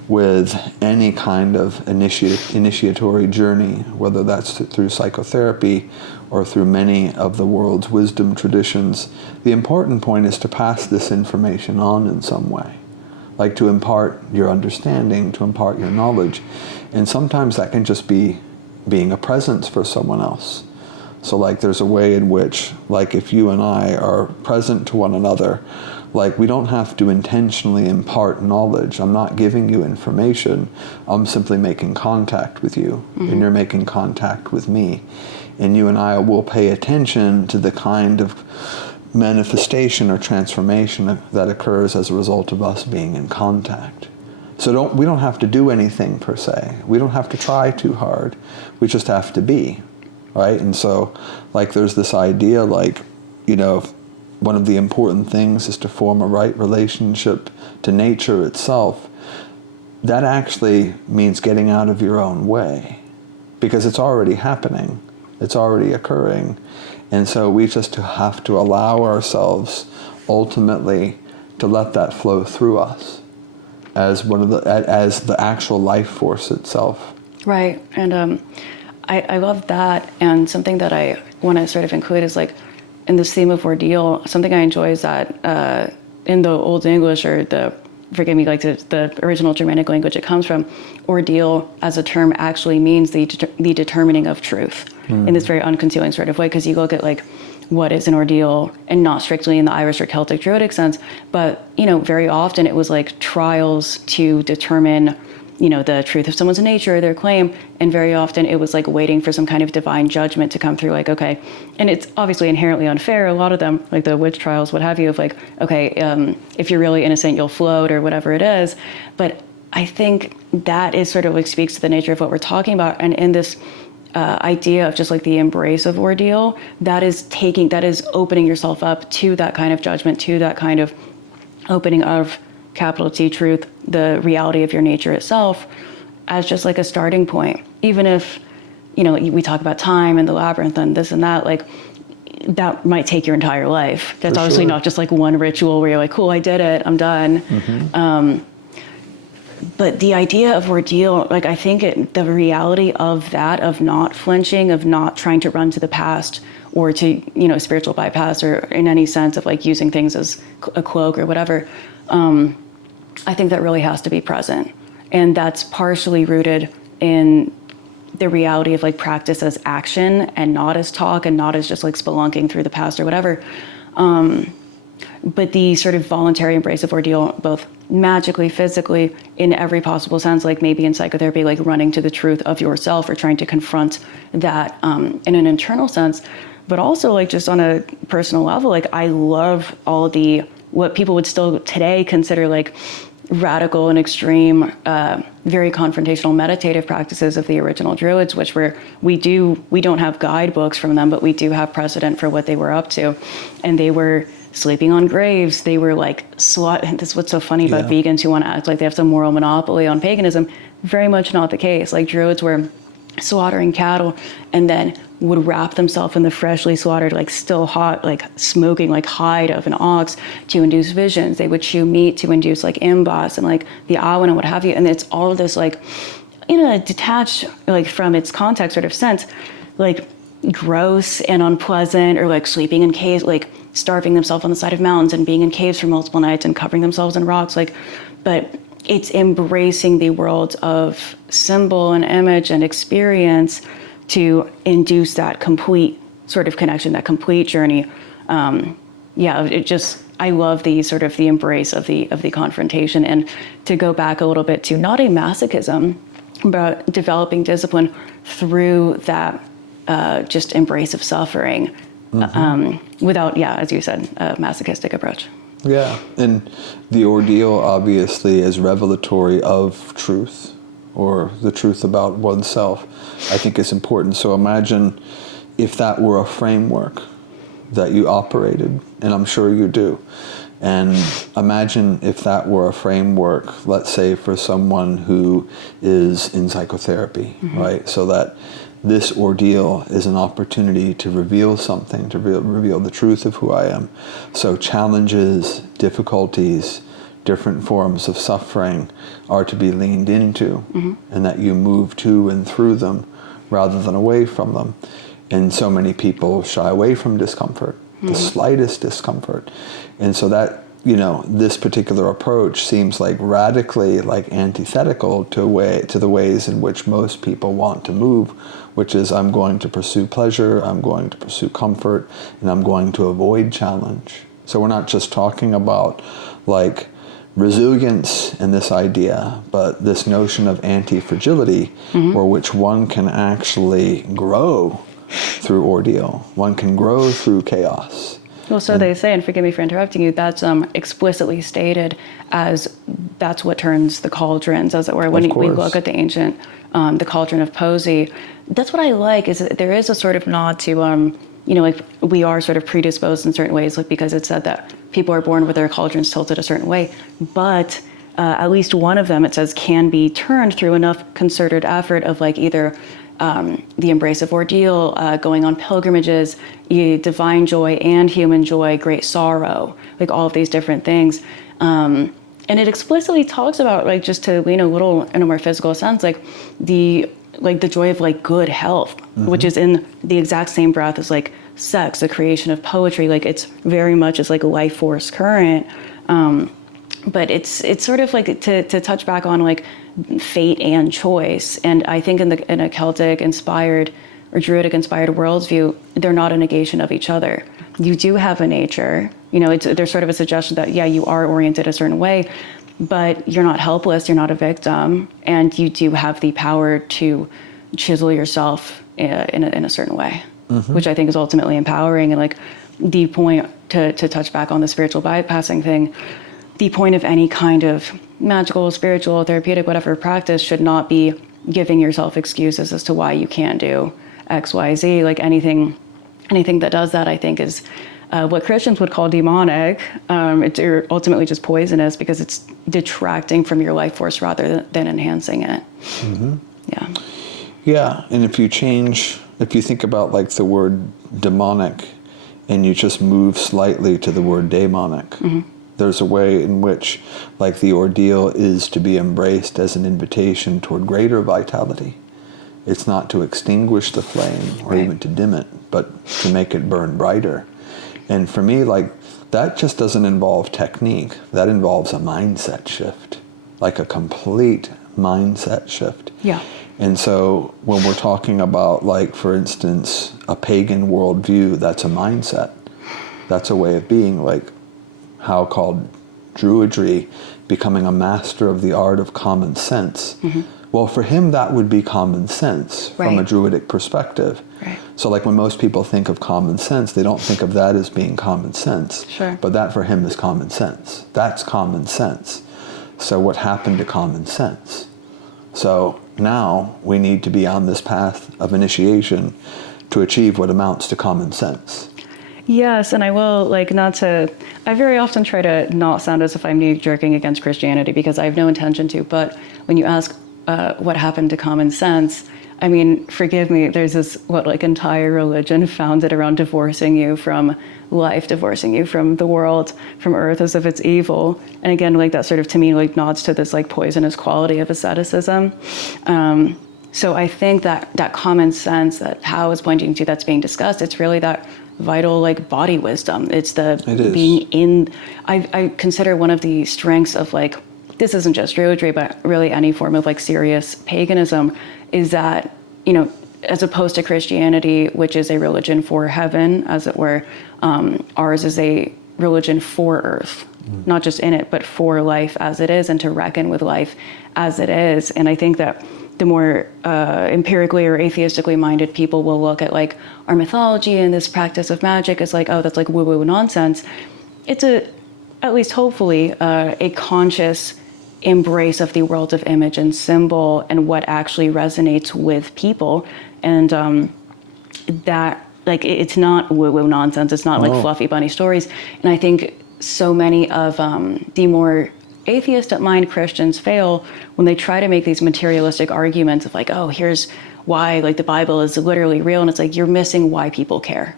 with any kind of initiatory journey, whether that's through psychotherapy or through many of the world's wisdom traditions, the important point is to pass this information on in some way, like to impart your understanding, to impart your knowledge. And sometimes that can just be being a presence for someone else. So like there's a way in which, like if you and I are present to one another, like we don't have to intentionally impart knowledge. I'm not giving you information. I'm simply making contact with you, and you're making contact with me. And you and I will pay attention to the kind of manifestation or transformation that occurs as a result of us being in contact. So we don't have to do anything per se. We don't have to try too hard. We just have to be, right? And so like there's this idea like, one of the important things is to form a right relationship to nature itself. that actually means getting out of your own way, because it's already happening. It's already occurring. And so we just have to allow ourselves ultimately to let that flow through us as as the actual life force itself. Right. And I love that. And something that I want to sort of include is like in this theme of ordeal, something I enjoy is that in the Old English, or forgive me, like the original Germanic language it comes from, ordeal as a term actually means the determining of truth in this very unconcealing sort of way. Because you look at like what is an ordeal, and not strictly in the Irish or Celtic Druidic sense, but, you know, very often it was like trials to determine, you know, the truth of someone's nature or their claim. And very often it was like waiting for some kind of divine judgment to come through, like, okay. And it's obviously inherently unfair, a lot of them, like the witch trials, what have you, of like, okay, if you're really innocent, you'll float or whatever it is. But I think that is sort of like speaks to the nature of what we're talking about. And in this idea of just like the embrace of ordeal, that is opening yourself up to that kind of judgment, to that kind of opening of capital T truth, the reality of your nature itself, as just like a starting point. Even if, you know, we talk about time and the labyrinth and this and that, like that might take your entire life. That's For obviously sure. not just like one ritual where you're like, cool, I did it, I'm done. But the idea of ordeal, like I think the reality of that, of not flinching, of not trying to run to the past or to, you know, spiritual bypass, or in any sense of like using things as a cloak or whatever, I think that really has to be present. And that's partially rooted in the reality of like practice as action and not as talk, and not as just like spelunking through the past or whatever. But the sort of voluntary embrace of ordeal, both magically, physically, in every possible sense, like maybe in psychotherapy, like running to the truth of yourself or trying to confront that in an internal sense, but also like just on a personal level, like I love all what people would still today consider like radical and extreme, very confrontational meditative practices of the original Druids, which we don't have guidebooks from them, but we do have precedent for what they were up to. And they were sleeping on graves. They were like, this is what's so funny about vegans who want to act like they have some moral monopoly on paganism. Very much not the case. Like Druids were slaughtering cattle and then would wrap themselves in the freshly slaughtered, like still hot, like smoking, like hide of an ox to induce visions. They would chew meat to induce like imbas and like the Awen and what have you. And it's all of this like, in a detached, like from its context sort of sense, like gross and unpleasant, or like sleeping in caves, like starving themselves on the side of mountains and being in caves for multiple nights and covering themselves in rocks. Like, but it's embracing the world of symbol and image and experience to induce that complete sort of connection, that complete journey. I love the sort of the embrace of the confrontation. And to go back a little bit to not a masochism, but developing discipline through that just embrace of suffering, without, as you said, a masochistic approach. Yeah, and the ordeal obviously is revelatory of truth, or the truth about oneself. I think it's important. So imagine if that were a framework that you operated, and I'm sure you do. And imagine if that were a framework, let's say for someone who is in psychotherapy, right? So that this ordeal is an opportunity to reveal something, to reveal the truth of who I am. So challenges, difficulties, different forms of suffering are to be leaned into, and that you move to and through them rather than away from them. And so many people shy away from discomfort, the slightest discomfort. And so that, you know, this particular approach seems like radically like antithetical to the ways in which most people want to move, which is I'm going to pursue pleasure, I'm going to pursue comfort, and I'm going to avoid challenge. So we're not just talking about like resilience in this idea, but this notion of anti-fragility, or which one can actually grow through ordeal. One can grow through chaos. Well, so they say, and forgive me for interrupting you, that's explicitly stated as that's what turns the cauldrons, as it were. When we look at the ancient, the cauldron of Posey, that's what I like, is that there is a sort of nod to, you know, like we are sort of predisposed in certain ways, like because it said that people are born with their cauldrons tilted a certain way. But at least one of them, it says, can be turned through enough concerted effort of like either the embrace of ordeal, going on pilgrimages, divine joy and human joy, great sorrow, like all of these different things. And it explicitly talks about, like, just to lean a little in a more physical sense, like the joy of like good health, which is in the exact same breath as like sex, the creation of poetry. Like it's very much as like a life force current. But it's sort of like to touch back on like fate and choice. And I think in a Celtic inspired or Druidic inspired worldview, they're not a negation of each other. You do have a nature, there's sort of a suggestion that, yeah, you are oriented a certain way, but you're not helpless, you're not a victim, and you do have the power to chisel yourself in a certain way, which I think is ultimately empowering. And like the point to touch back on the spiritual bypassing thing, the point of any kind of magical, spiritual, therapeutic, whatever practice should not be giving yourself excuses as to why you can't do X, Y, Z. Like anything that does that, I think, is what Christians would call demonic. It's ultimately just poisonous because it's detracting from your life force rather than enhancing it. Yeah. Yeah, and if you think about like the word demonic and you just move slightly to the word daemonic, there's a way in which like the ordeal is to be embraced as an invitation toward greater vitality. It's not to extinguish the flame or even to dim it, but to make it burn brighter. And for me, like, that just doesn't involve technique. That involves a mindset shift, like a complete mindset shift. Yeah. And so when we're talking about, like, for instance, a pagan worldview, that's a mindset. That's a way of being, like how called Druidry, becoming a master of the art of common sense. Well, for him, that would be common sense from a Druidic perspective. So like when most people think of common sense, they don't think of that as being common sense. But that for him is common sense. That's common sense. So what happened to common sense? So now we need to be on this path of initiation to achieve what amounts to common sense. Yes, and I will, I very often try to not sound as if I'm knee-jerking against Christianity because I have no intention to, but when you ask what happened to common sense, I mean, forgive me, there's this, entire religion founded around divorcing you from life, divorcing you from the world, from earth, as if it's evil. And again, that sort of, to me, nods to this, poisonous quality of asceticism. So I think that common sense that Howe is pointing to that's being discussed, it's really that vital, body wisdom. It is. Being in, I consider one of the strengths of, this isn't just Druidry, but really any form of, serious paganism, is that, as opposed to Christianity, which is a religion for heaven, as it were, ours is a religion for earth, not just in it, but for life as it is, and to reckon with life as it is. And I think that the more empirically or atheistically minded people will look at our mythology and this practice of magic as oh, that's woo-woo nonsense. It's at least hopefully, a conscious embrace of the world of image and symbol and what actually resonates with people. And that it's not woo-woo nonsense. It's not fluffy bunny stories. And I think so many of the more atheist-mind Christians fail when they try to make these materialistic arguments of oh, here's why the Bible is literally real. And it's you're missing why people care.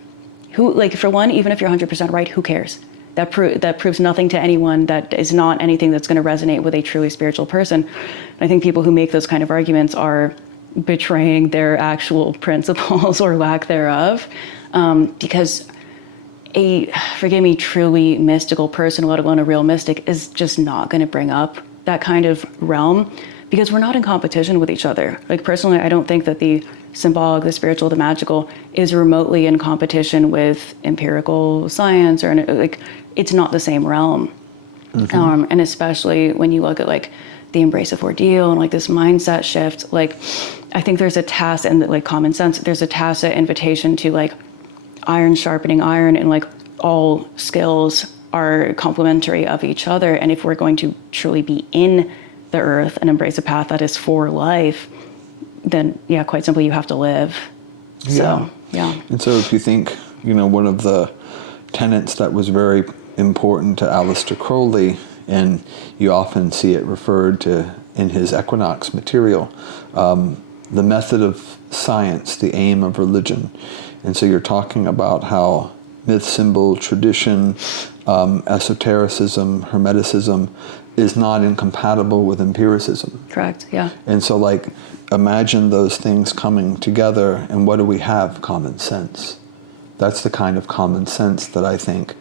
Who, for one, even if you're 100% right, who cares? That proves nothing to anyone. That is not anything that's going to resonate with a truly spiritual person. And I think people who make those kind of arguments are betraying their actual principles or lack thereof, because forgive me, truly mystical person, let alone a real mystic, is just not going to bring up that kind of realm, because we're not in competition with each other. Personally, I don't think that the symbolic, the spiritual, the magical is remotely in competition with empirical science, or it's not the same realm. And especially when you look at the embrace of ordeal and this mindset shift, I think there's a tacit, and common sense, there's a tacit invitation to iron sharpening iron, and all skills are complementary of each other. And if we're going to truly be in the earth and embrace a path that is for life, then yeah, quite simply, you have to live. So, yeah. And so if you think, one of the tenets that was very important to Aleister Crowley And you often see it referred to in his equinox material, the method of science, the aim of religion. And so you're talking about how myth, symbol, tradition, esotericism, hermeticism is not incompatible with empiricism. Correct, yeah. And so, like, imagine those things coming together, and what do we have? Common sense. That's the kind of common sense that I think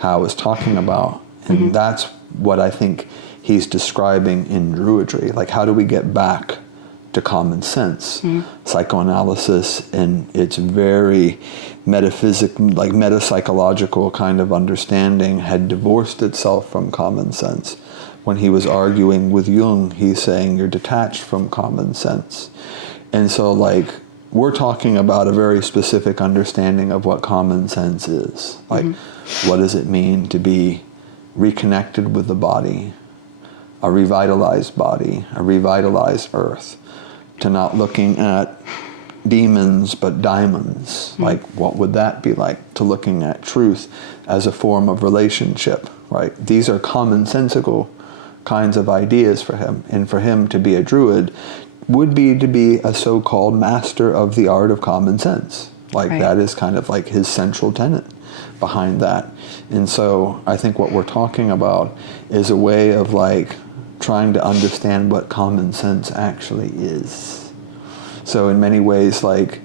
Howe is talking about. And that's what I think he's describing in Druidry. Like, how do we get back to common sense? Psychoanalysis and its very metapsychological kind of understanding had divorced itself from common sense. When he was arguing with Jung, he's saying you're detached from common sense. And so, like, we're talking about a very specific understanding of what common sense is. Like, what does it mean to be reconnected with the body, a revitalized body, a revitalized earth, to not looking at demons but diamonds? Like, what would that be like? To looking at truth as a form of relationship, right? These are commonsensical kinds of ideas for him. And for him to be a druid would be to be a so-called master of the art of common sense. Like, that is kind of like his central tenet behind that. And so I think what we're talking about is a way of, like, trying to understand what common sense actually is. So in many ways, like,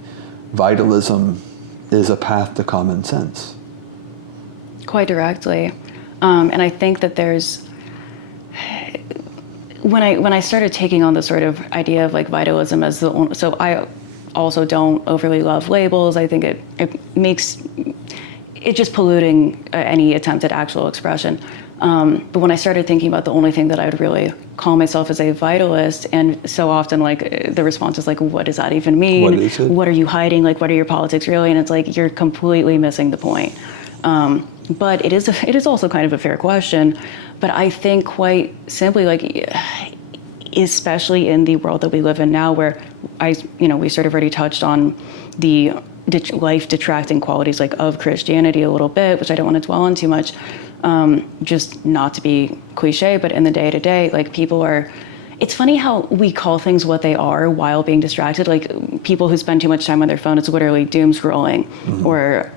vitalism is a path to common sense. Quite directly. And I think that there's, when I started taking on the sort of idea of, like, vitalism as the only, so I also don't overly love labels. I think it makes it just polluting any attempt at actual expression. But when I started thinking about the only thing that I would really call myself as a vitalist, and so often, like, the response is like, what does that even mean? What is it? What are you hiding? Like, what are your politics really? And it's like, you're completely missing the point. But it is also kind of a fair question. But I think quite simply, like, especially in the world that we live in now, where we sort of already touched on the life detracting qualities, like, of Christianity a little bit, which I don't want to dwell on too much. Just not to be cliche, but in the day to day, like, people are, it's funny how we call things what they are while being distracted. Like, people who spend too much time on their phone, it's literally doom scrolling, or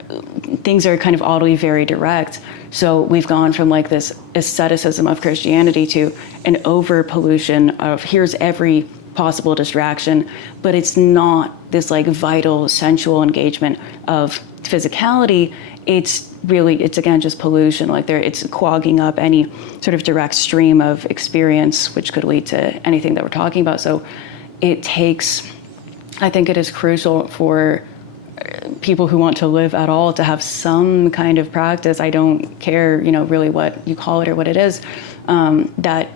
things are kind of oddly very direct. So we've gone from, like, this asceticism of Christianity to an over pollution of here's every possible distraction, but it's not this, like, vital sensual engagement of physicality. It's again just pollution. Like, it's clogging up any sort of direct stream of experience, which could lead to anything that we're talking about. So I think it is crucial for people who want to live at all to have some kind of practice. I don't care, really what you call it or what it is, that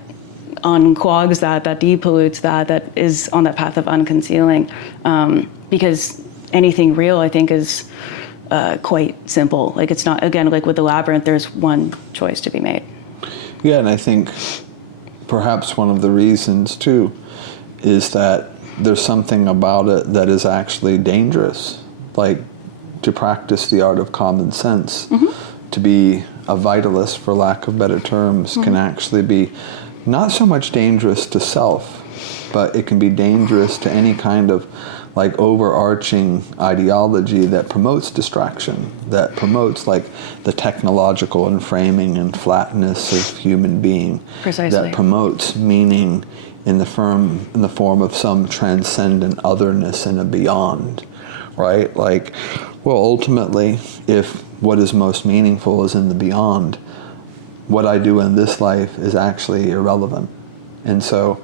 unclogs that depollutes that is on that path of unconcealing, because anything real, I think, is quite simple. Like, it's not, again, like with the labyrinth, there's one choice to be made. Yeah, and I think perhaps one of the reasons too is that there's something about it that is actually dangerous. Like, to practice the art of common sense, to be a vitalist, for lack of better terms, can actually be not so much dangerous to self, but it can be dangerous to any kind of, like, overarching ideology that promotes distraction, that promotes, like, the technological and framing and flatness of human being. Precisely. That promotes meaning in the form of some transcendent otherness and a beyond, right? Like, well, ultimately, if what is most meaningful is in the beyond, what I do in this life is actually irrelevant. And so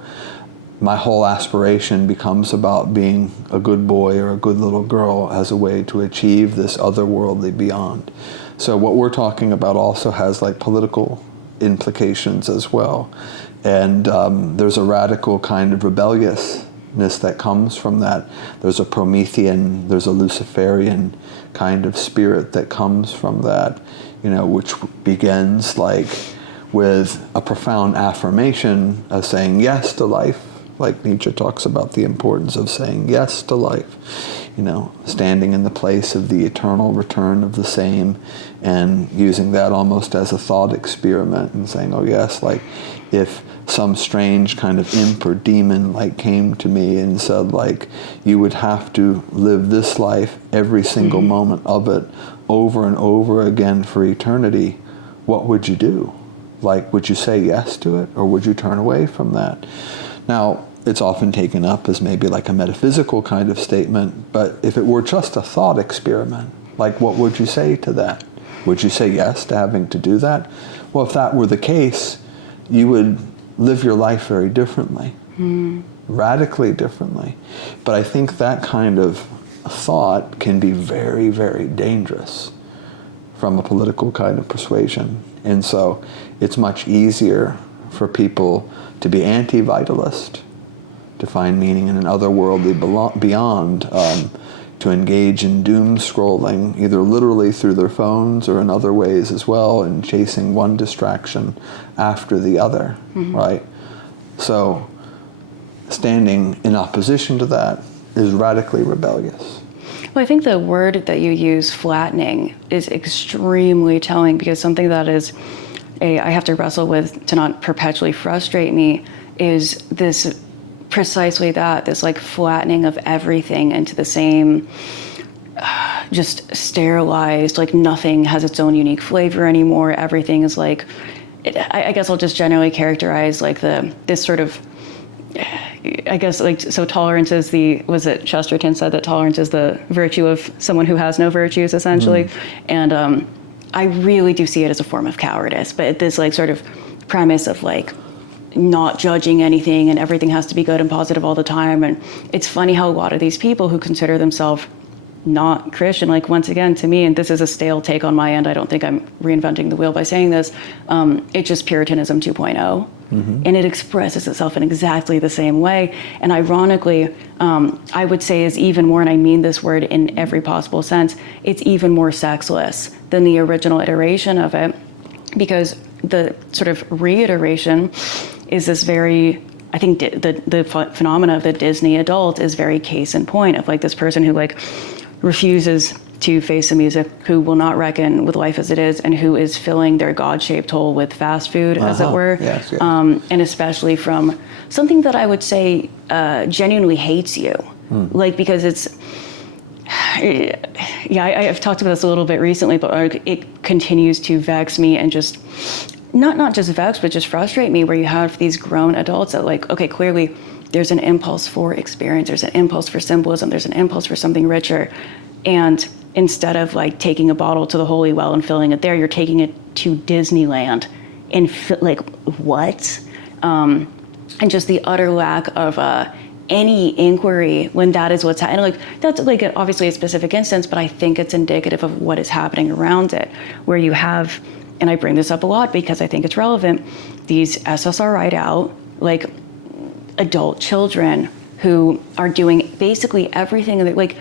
my whole aspiration becomes about being a good boy or a good little girl as a way to achieve this otherworldly beyond. So what we're talking about also has, like, political implications as well. And there's a radical kind of rebelliousness that comes from that. There's a Promethean, there's a Luciferian kind of spirit that comes from that, which begins, like, with a profound affirmation of saying yes to life. Like Nietzsche talks about the importance of saying yes to life, standing in the place of the eternal return of the same, and using that almost as a thought experiment and saying, oh yes, like if some strange kind of imp or demon like came to me and said like, you would have to live this life, every single moment of it, over and over again for eternity, what would you do? Like, would you say yes to it, or would you turn away from that? Now, it's often taken up as maybe like a metaphysical kind of statement, but if it were just a thought experiment, like what would you say to that? Would you say yes to having to do that? Well, if that were the case, you would live your life very differently, radically differently. But I think that kind of thought can be very, very dangerous from a political kind of persuasion. And so it's much easier for people to be anti-vitalist, to find meaning in an otherworldly beyond, to engage in doom scrolling, either literally through their phones or in other ways as well, and chasing one distraction after the other, right? So standing in opposition to that is radically rebellious. Well, I think the word that you use, flattening, is extremely telling, because something that is I have to wrestle with to not perpetually frustrate me is this precisely that, this like flattening of everything into the same, just sterilized, like nothing has its own unique flavor anymore. Everything is like, I guess I'll just generally characterize like this sort of, I guess like, so tolerance is was it Chesterton said that tolerance is the virtue of someone who has no virtues, essentially. And I really do see it as a form of cowardice, but this like sort of premise of like not judging anything and everything has to be good and positive all the time. And it's funny how a lot of these people who consider themselves not Christian, like once again, to me, and this is a stale take on my end, I don't think I'm reinventing the wheel by saying this, it's just Puritanism 2.0. And it expresses itself in exactly the same way. And ironically, I would say is even more, and I mean this word in every possible sense, it's even more sexless than the original iteration of it, because the sort of reiteration is this very, I think the phenomena of the Disney adult is very case in point of like this person who like refuses to face the music, who will not reckon with life as it is, and who is filling their God-shaped hole with fast food, as it were. Yes. And especially from something that I would say genuinely hates you. Like, because it's, I've talked about this a little bit recently, but it continues to vex me and just, not just vex, but just frustrate me, where you have these grown adults that like, okay, clearly there's an impulse for experience, there's an impulse for symbolism, there's an impulse for something richer. And instead of like taking a bottle to the holy well and filling it there, you're taking it to Disneyland and like, what? And just the utter lack of any inquiry when that is what's happening. Like, that's like obviously a specific instance, but I think it's indicative of what is happening around it, where you have, and I bring this up a lot because I think it's relevant, these SSRI'd out, like adult children who are doing basically everything. Like,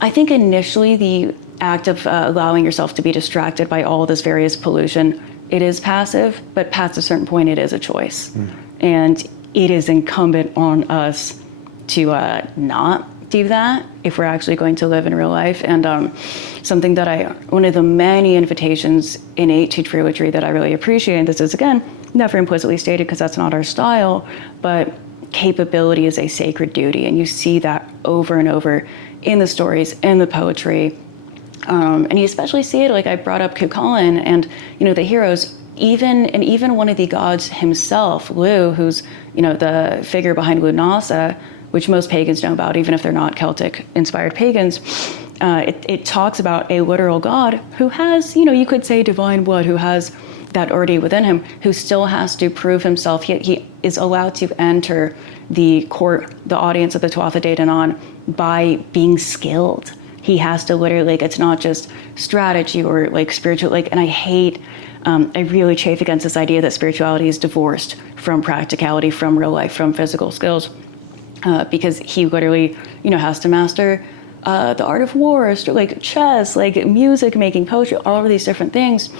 I think initially the act of allowing yourself to be distracted by all this various pollution, it is passive, but past a certain point, it is a choice. And it is incumbent on us to not do that if we're actually going to live in real life. And something that one of the many invitations innate to Druidry that I really appreciate, and this is, again, never implicitly stated because that's not our style, but capability is a sacred duty. And you see that over and over in the stories, in the poetry. And you especially see it, like I brought up Cuchulainn and, the heroes, even one of the gods himself, Lu, who's, the figure behind Lunasa, which most pagans know about, even if they're not Celtic-inspired pagans. It talks about a literal god who has, you could say divine blood, who has that already within him, who still has to prove himself. He is allowed to enter the court, the audience of the Tuatha De Danann, by being skilled. He has to literally, like, it's not just strategy or like spiritual, like, and I really chafe against this idea that spirituality is divorced from practicality, from real life, from physical skills, because he literally, has to master the art of war, like chess, like music making, poetry, all of these different things.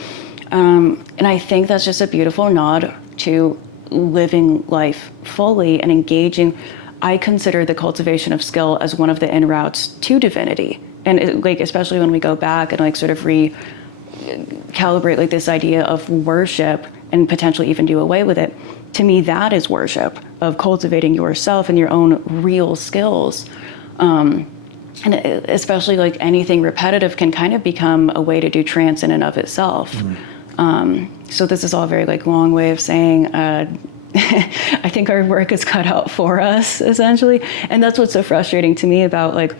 And I think that's just a beautiful nod to living life fully and engaging. I consider the cultivation of skill as one of the en routes to divinity. And especially when we go back and sort of recalibrate this idea of worship and potentially even do away with it. To me, that is worship, of cultivating yourself and your own real skills. And especially anything repetitive can kind of become a way to do trance in and of itself. So this is all a very long way of saying, I think our work is cut out for us, essentially. And that's what's so frustrating to me about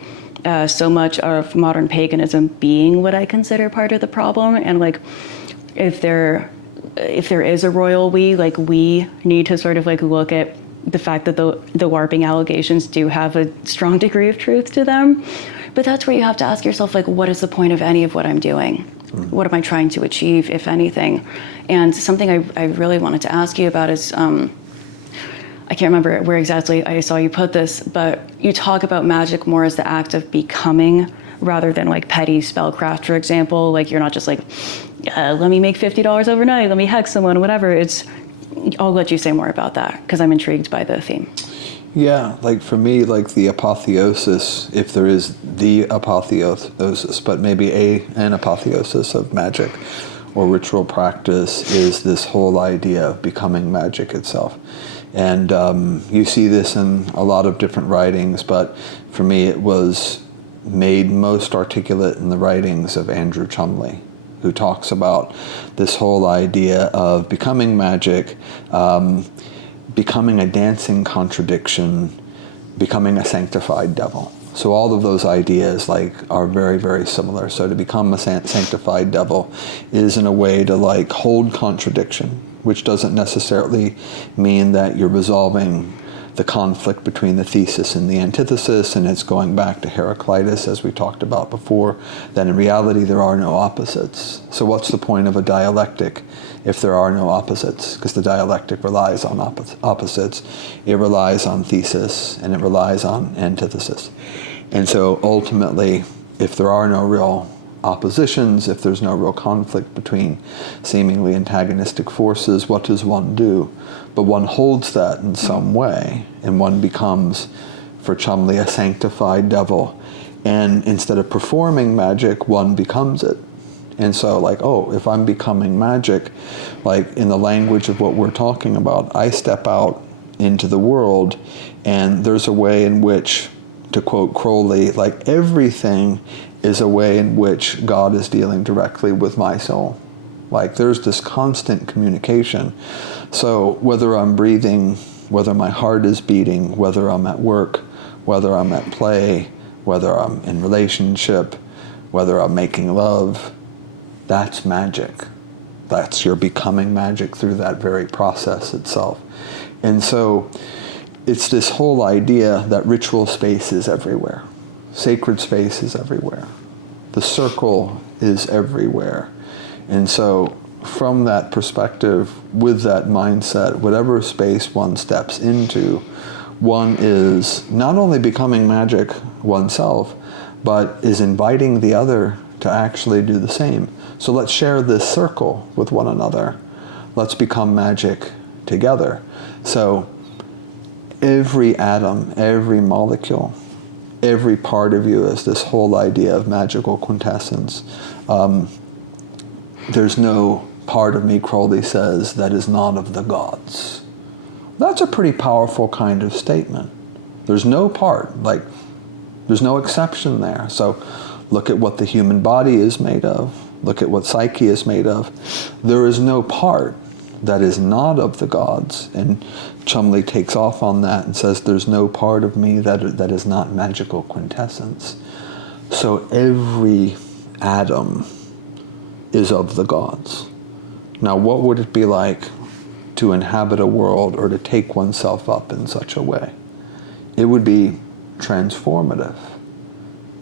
so much of modern paganism being what I consider part of the problem. And if there is a royal we need to sort of look at the fact that the warping allegations do have a strong degree of truth to them. But that's where you have to ask yourself, what is the point of any of what I'm doing? What am I trying to achieve, if anything? And something I really wanted to ask you about is, I can't remember where exactly I saw you put this, but you talk about magic more as the act of becoming rather than petty spellcraft, for example. You're not just let me make $50 overnight, let me hex someone, whatever. I'll let you say more about that because I'm intrigued by the theme. Yeah, for me, the apotheosis, if there is the apotheosis, but maybe an apotheosis of magic or ritual practice, is this whole idea of becoming magic itself. And you see this in a lot of different writings, but for me it was made most articulate in the writings of Andrew Chumley, who talks about this whole idea of becoming magic, becoming a dancing contradiction, becoming a sanctified devil. So all of those ideas are very, very similar. So to become a sanctified devil is in a way to hold contradiction, which doesn't necessarily mean that you're resolving the conflict between the thesis and the antithesis, and it's going back to Heraclitus, as we talked about before, that in reality there are no opposites. So what's the point of a dialectic if there are no opposites? Because the dialectic relies on opposites. It relies on thesis, and it relies on antithesis. And so ultimately, if there are no real oppositions, if there's no real conflict between seemingly antagonistic forces, what does one do? But one holds that in some way, and one becomes, for Chumley, a sanctified devil. And instead of performing magic, one becomes it. And so if I'm becoming magic, in the language of what we're talking about, I step out into the world, and there's a way in which, to quote Crowley, everything is a way in which God is dealing directly with my soul. There's this constant communication. So whether I'm breathing, whether my heart is beating, whether I'm at work, whether I'm at play, whether I'm in relationship, whether I'm making love, that's magic. You're becoming magic through that very process itself. And so it's this whole idea that ritual space is everywhere. Sacred space is everywhere. The circle is everywhere. And so from that perspective, with that mindset, whatever space one steps into, one is not only becoming magic oneself, but is inviting the other to actually do the same. So let's share this circle with one another. Let's become magic together. So every atom, every molecule, every part of you is this whole idea of magical quintessence. There's no part of me, Crowley says, that is not of the gods. That's a pretty powerful kind of statement. There's no part, there's no exception there. So look at what the human body is made of. Look at what psyche is made of. There is no part that is not of the gods. And Chumley takes off on that and says there's no part of me that is not magical quintessence. So every atom is of the gods. Now, what would it be like to inhabit a world or to take oneself up in such a way? It would be transformative.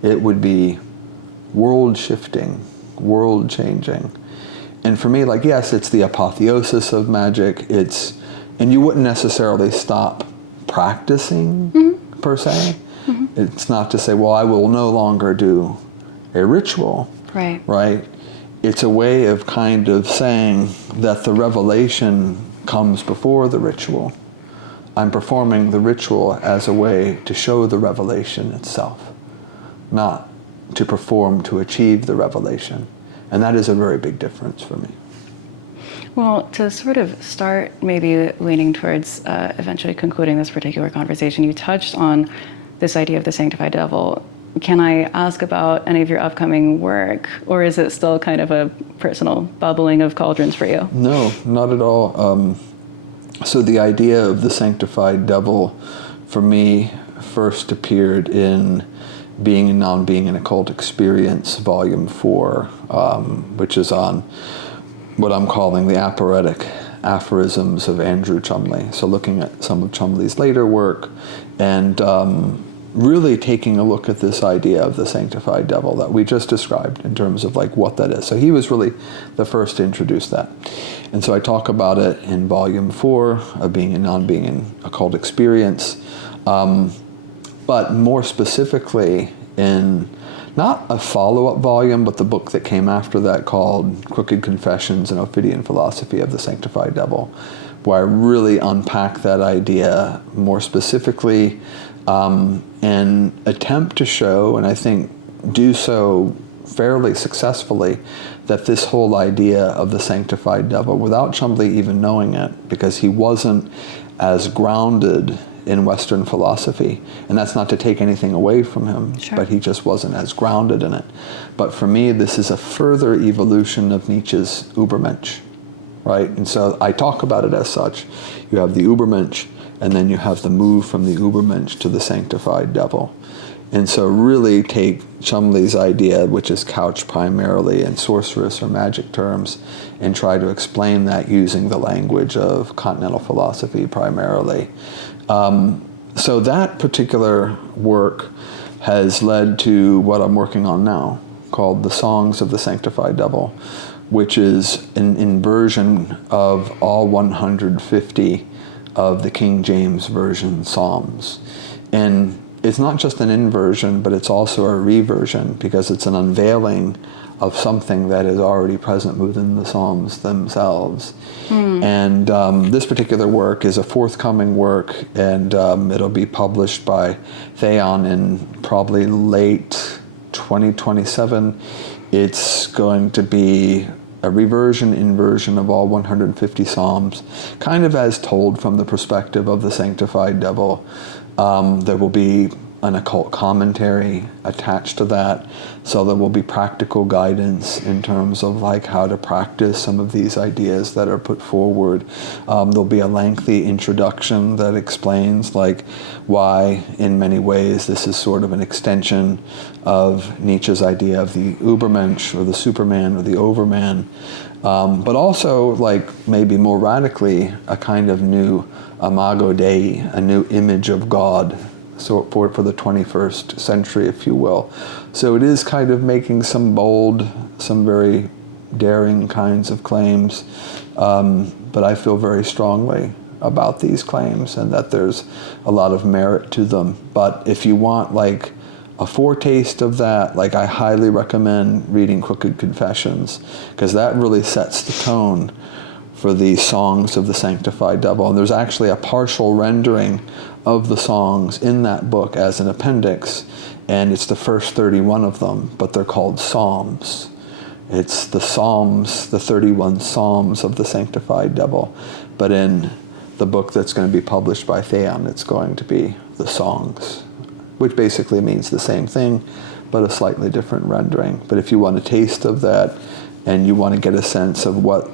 It would be world-shifting, world-changing. And for me, yes, it's the apotheosis of magic. And you wouldn't necessarily stop practicing, per se. Mm-hmm. It's not to say, well, I will no longer do a ritual. Right? It's a way of kind of saying that the revelation comes before the ritual. I'm performing the ritual as a way to show the revelation itself, not to perform to achieve the revelation. And that is a very big difference for me. Well, to sort of start maybe leaning towards eventually concluding this particular conversation, you touched on this idea of the sanctified devil. Can I ask about any of your upcoming work, or is it still kind of a personal bubbling of cauldrons for you? No, not at all. So the idea of the sanctified devil for me first appeared in Being and Non-Being an Occult Experience, Volume 4, which is on what I'm calling the aporetic aphorisms of Andrew Chumley. So looking at some of Chumley's later work and really taking a look at this idea of the sanctified devil that we just described in terms of like what that is. So he was really the first to introduce that. And so I talk about it in Volume 4 of Being and Non-Being an Occult Experience, but more specifically in not a follow-up volume, but the book that came after that called Crooked Confessions and Ophidian Philosophy of the Sanctified Devil, where I really unpack that idea more specifically and attempt to show, and I think do so fairly successfully, that this whole idea of the sanctified devil, without Chumley even knowing it, because he wasn't as grounded in Western philosophy, and that's not to take anything away from him, Sure. but he just wasn't as grounded in it. But for me, this is a further evolution of Nietzsche's Übermensch, right? And so I talk about it as such. You have the Übermensch, and then you have the move from the Übermensch to the sanctified devil. And so really take Chumley's idea, which is couched primarily in sorceress or magic terms, and try to explain that using the language of continental philosophy primarily. So that particular work has led to what I'm working on now, called The Songs of the Sanctified Devil, which is an inversion of all 150 of the King James Version Psalms. And it's not just an inversion, but it's also a reversion, because it's an unveiling of something that is already present within the Psalms themselves. And this particular work is a forthcoming work, and it'll be published by Theon in probably late 2027. It's going to be a reversion, inversion of all 150 Psalms, kind of as told from the perspective of the sanctified devil. There will be an occult commentary attached to that, so there will be practical guidance in terms of like how to practice some of these ideas that are put forward. There'll be a lengthy introduction that explains like why in many ways this is sort of an extension of Nietzsche's idea of the Übermensch or the Superman or the Overman, but also like maybe more radically a kind of new imago Dei, a new image of God, so for the 21st century, if you will. So it is kind of making some bold, some very daring kinds of claims, but I feel very strongly about these claims and that there's a lot of merit to them. But if you want like a foretaste of that, like I highly recommend reading Crooked Confessions, because that really sets the tone for the songs of the sanctified devil. And there's actually a partial rendering of the songs in that book as an appendix, and it's the first 31 of them, but they're called Psalms. It's the Psalms, the 31 Psalms of the sanctified devil. But in the book that's going to be published by Theon, it's going to be the songs, which basically means the same thing, but a slightly different rendering. But if you want a taste of that, and you want to get a sense of what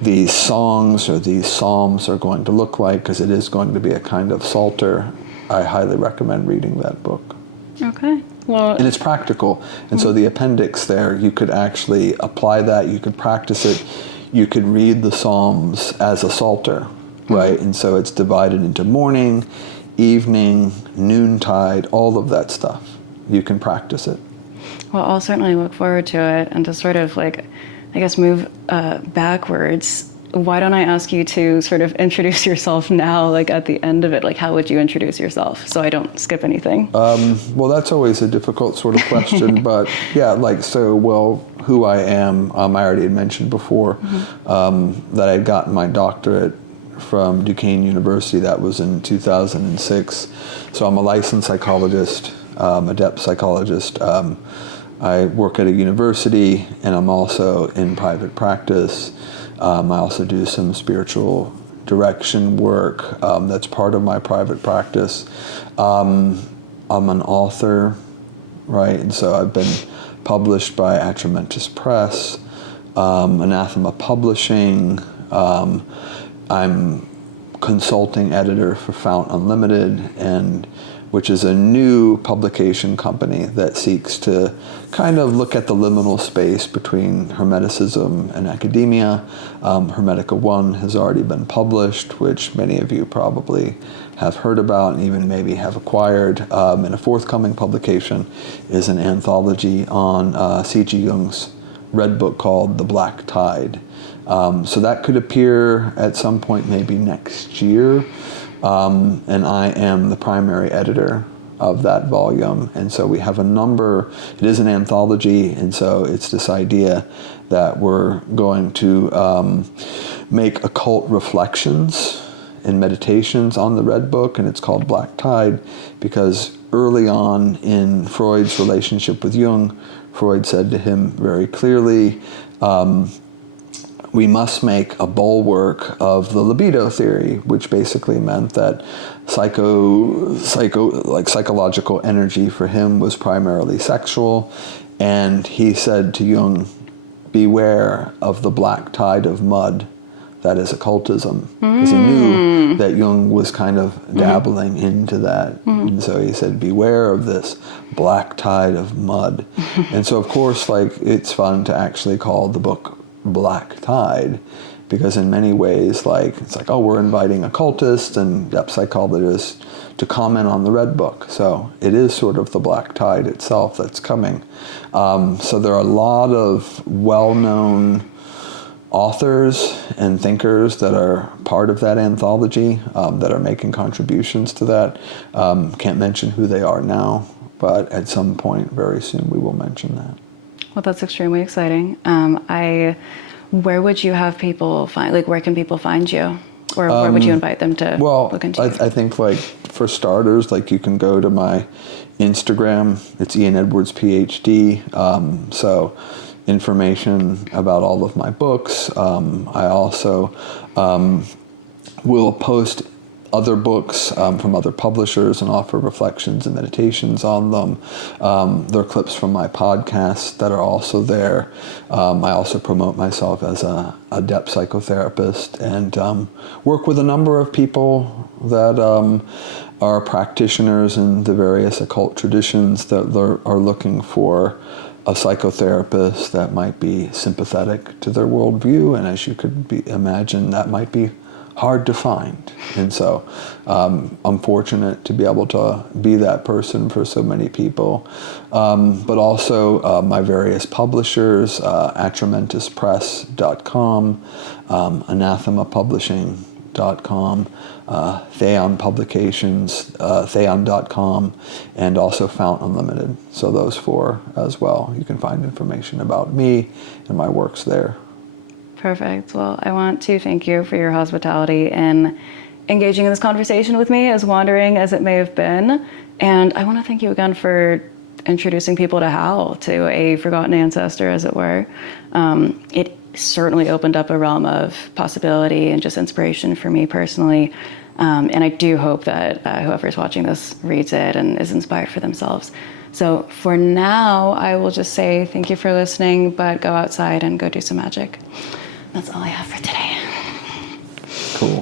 these songs or these psalms are going to look like, because it is going to be a kind of psalter, I highly recommend reading that book. Okay. Well, and it's practical. And so the appendix there, you could actually apply that, you could practice it, you could read the psalms as a psalter, right? And so it's divided into morning, evening, noontide, all of that stuff. You can practice it. Well, I'll certainly look forward to it, and to sort of like, I guess, move backwards. Why don't I ask you to sort of introduce yourself now, like at the end of it? Like, how would you introduce yourself so I don't skip anything? Well, that's always a difficult sort of question, but yeah, like, so, well, who I am, I already had mentioned before that I had gotten my doctorate from Duquesne University. That was in 2006. So I'm a licensed psychologist, a depth psychologist. I work at a university, and I'm also in private practice. I also do some spiritual direction work. That's part of my private practice. I'm an author, right? And so I've been published by Atramentis Press, Anathema Publishing. I'm consulting editor for Fount Unlimited, and which is a new publication company that seeks to kind of look at the liminal space between Hermeticism and academia. Hermetica 1 has already been published, which many of you probably have heard about and even maybe have acquired. And a forthcoming publication is an anthology on C.G. Jung's Red Book called The Black Tide. So that could appear at some point maybe next year. And I am the primary editor of that volume. And so we have a number, it is an anthology, and so it's this idea that we're going to make occult reflections and meditations on the Red Book, and it's called Black Tide because early on in Freud's relationship with Jung, Freud said to him very clearly, we must make a bulwark of the libido theory, which basically meant that psychological energy for him was primarily sexual. And he said to Jung, beware of the black tide of mud that is occultism. Because he knew that Jung was kind of dabbling into that. And so he said, beware of this black tide of mud. And so, of course, it's fun to actually call the book Black Tide, because in many ways, we're inviting occultists and depth psychologists to comment on the Red Book. So it is sort of the black tide itself that's coming. So there are a lot of well-known authors and thinkers that are part of that anthology, that are making contributions to that. Can't mention who they are now, but at some point very soon we will mention that. Well, that's extremely exciting. Where would you have people find, where can people find you? Or where would you invite them to look into? I think, for starters, you can go to my Instagram. It's Ian Edwards, PhD. So information about all of my books. I also will post other books from other publishers and offer reflections and meditations on them. There are clips from my podcasts that are also there. I also promote myself as a depth psychotherapist and work with a number of people that are practitioners in the various occult traditions that are looking for a psychotherapist that might be sympathetic to their worldview, and as you could imagine, that might be hard to find. And so I'm fortunate to be able to be that person for so many people. But also my various publishers, atramentispress.com, anathemapublishing.com, Theon Publications, theon.com, and also Fount Unlimited. So those four as well. You can find information about me and my works there. Perfect. Well, I want to thank you for your hospitality and engaging in this conversation with me, as wandering as it may have been. And I want to thank you again for introducing people to Hal, to a forgotten ancestor, as it were. It certainly opened up a realm of possibility and just inspiration for me personally. And I do hope that whoever's watching this reads it and is inspired for themselves. So for now, I will just say thank you for listening, but go outside and go do some magic. That's all I have for today. Cool.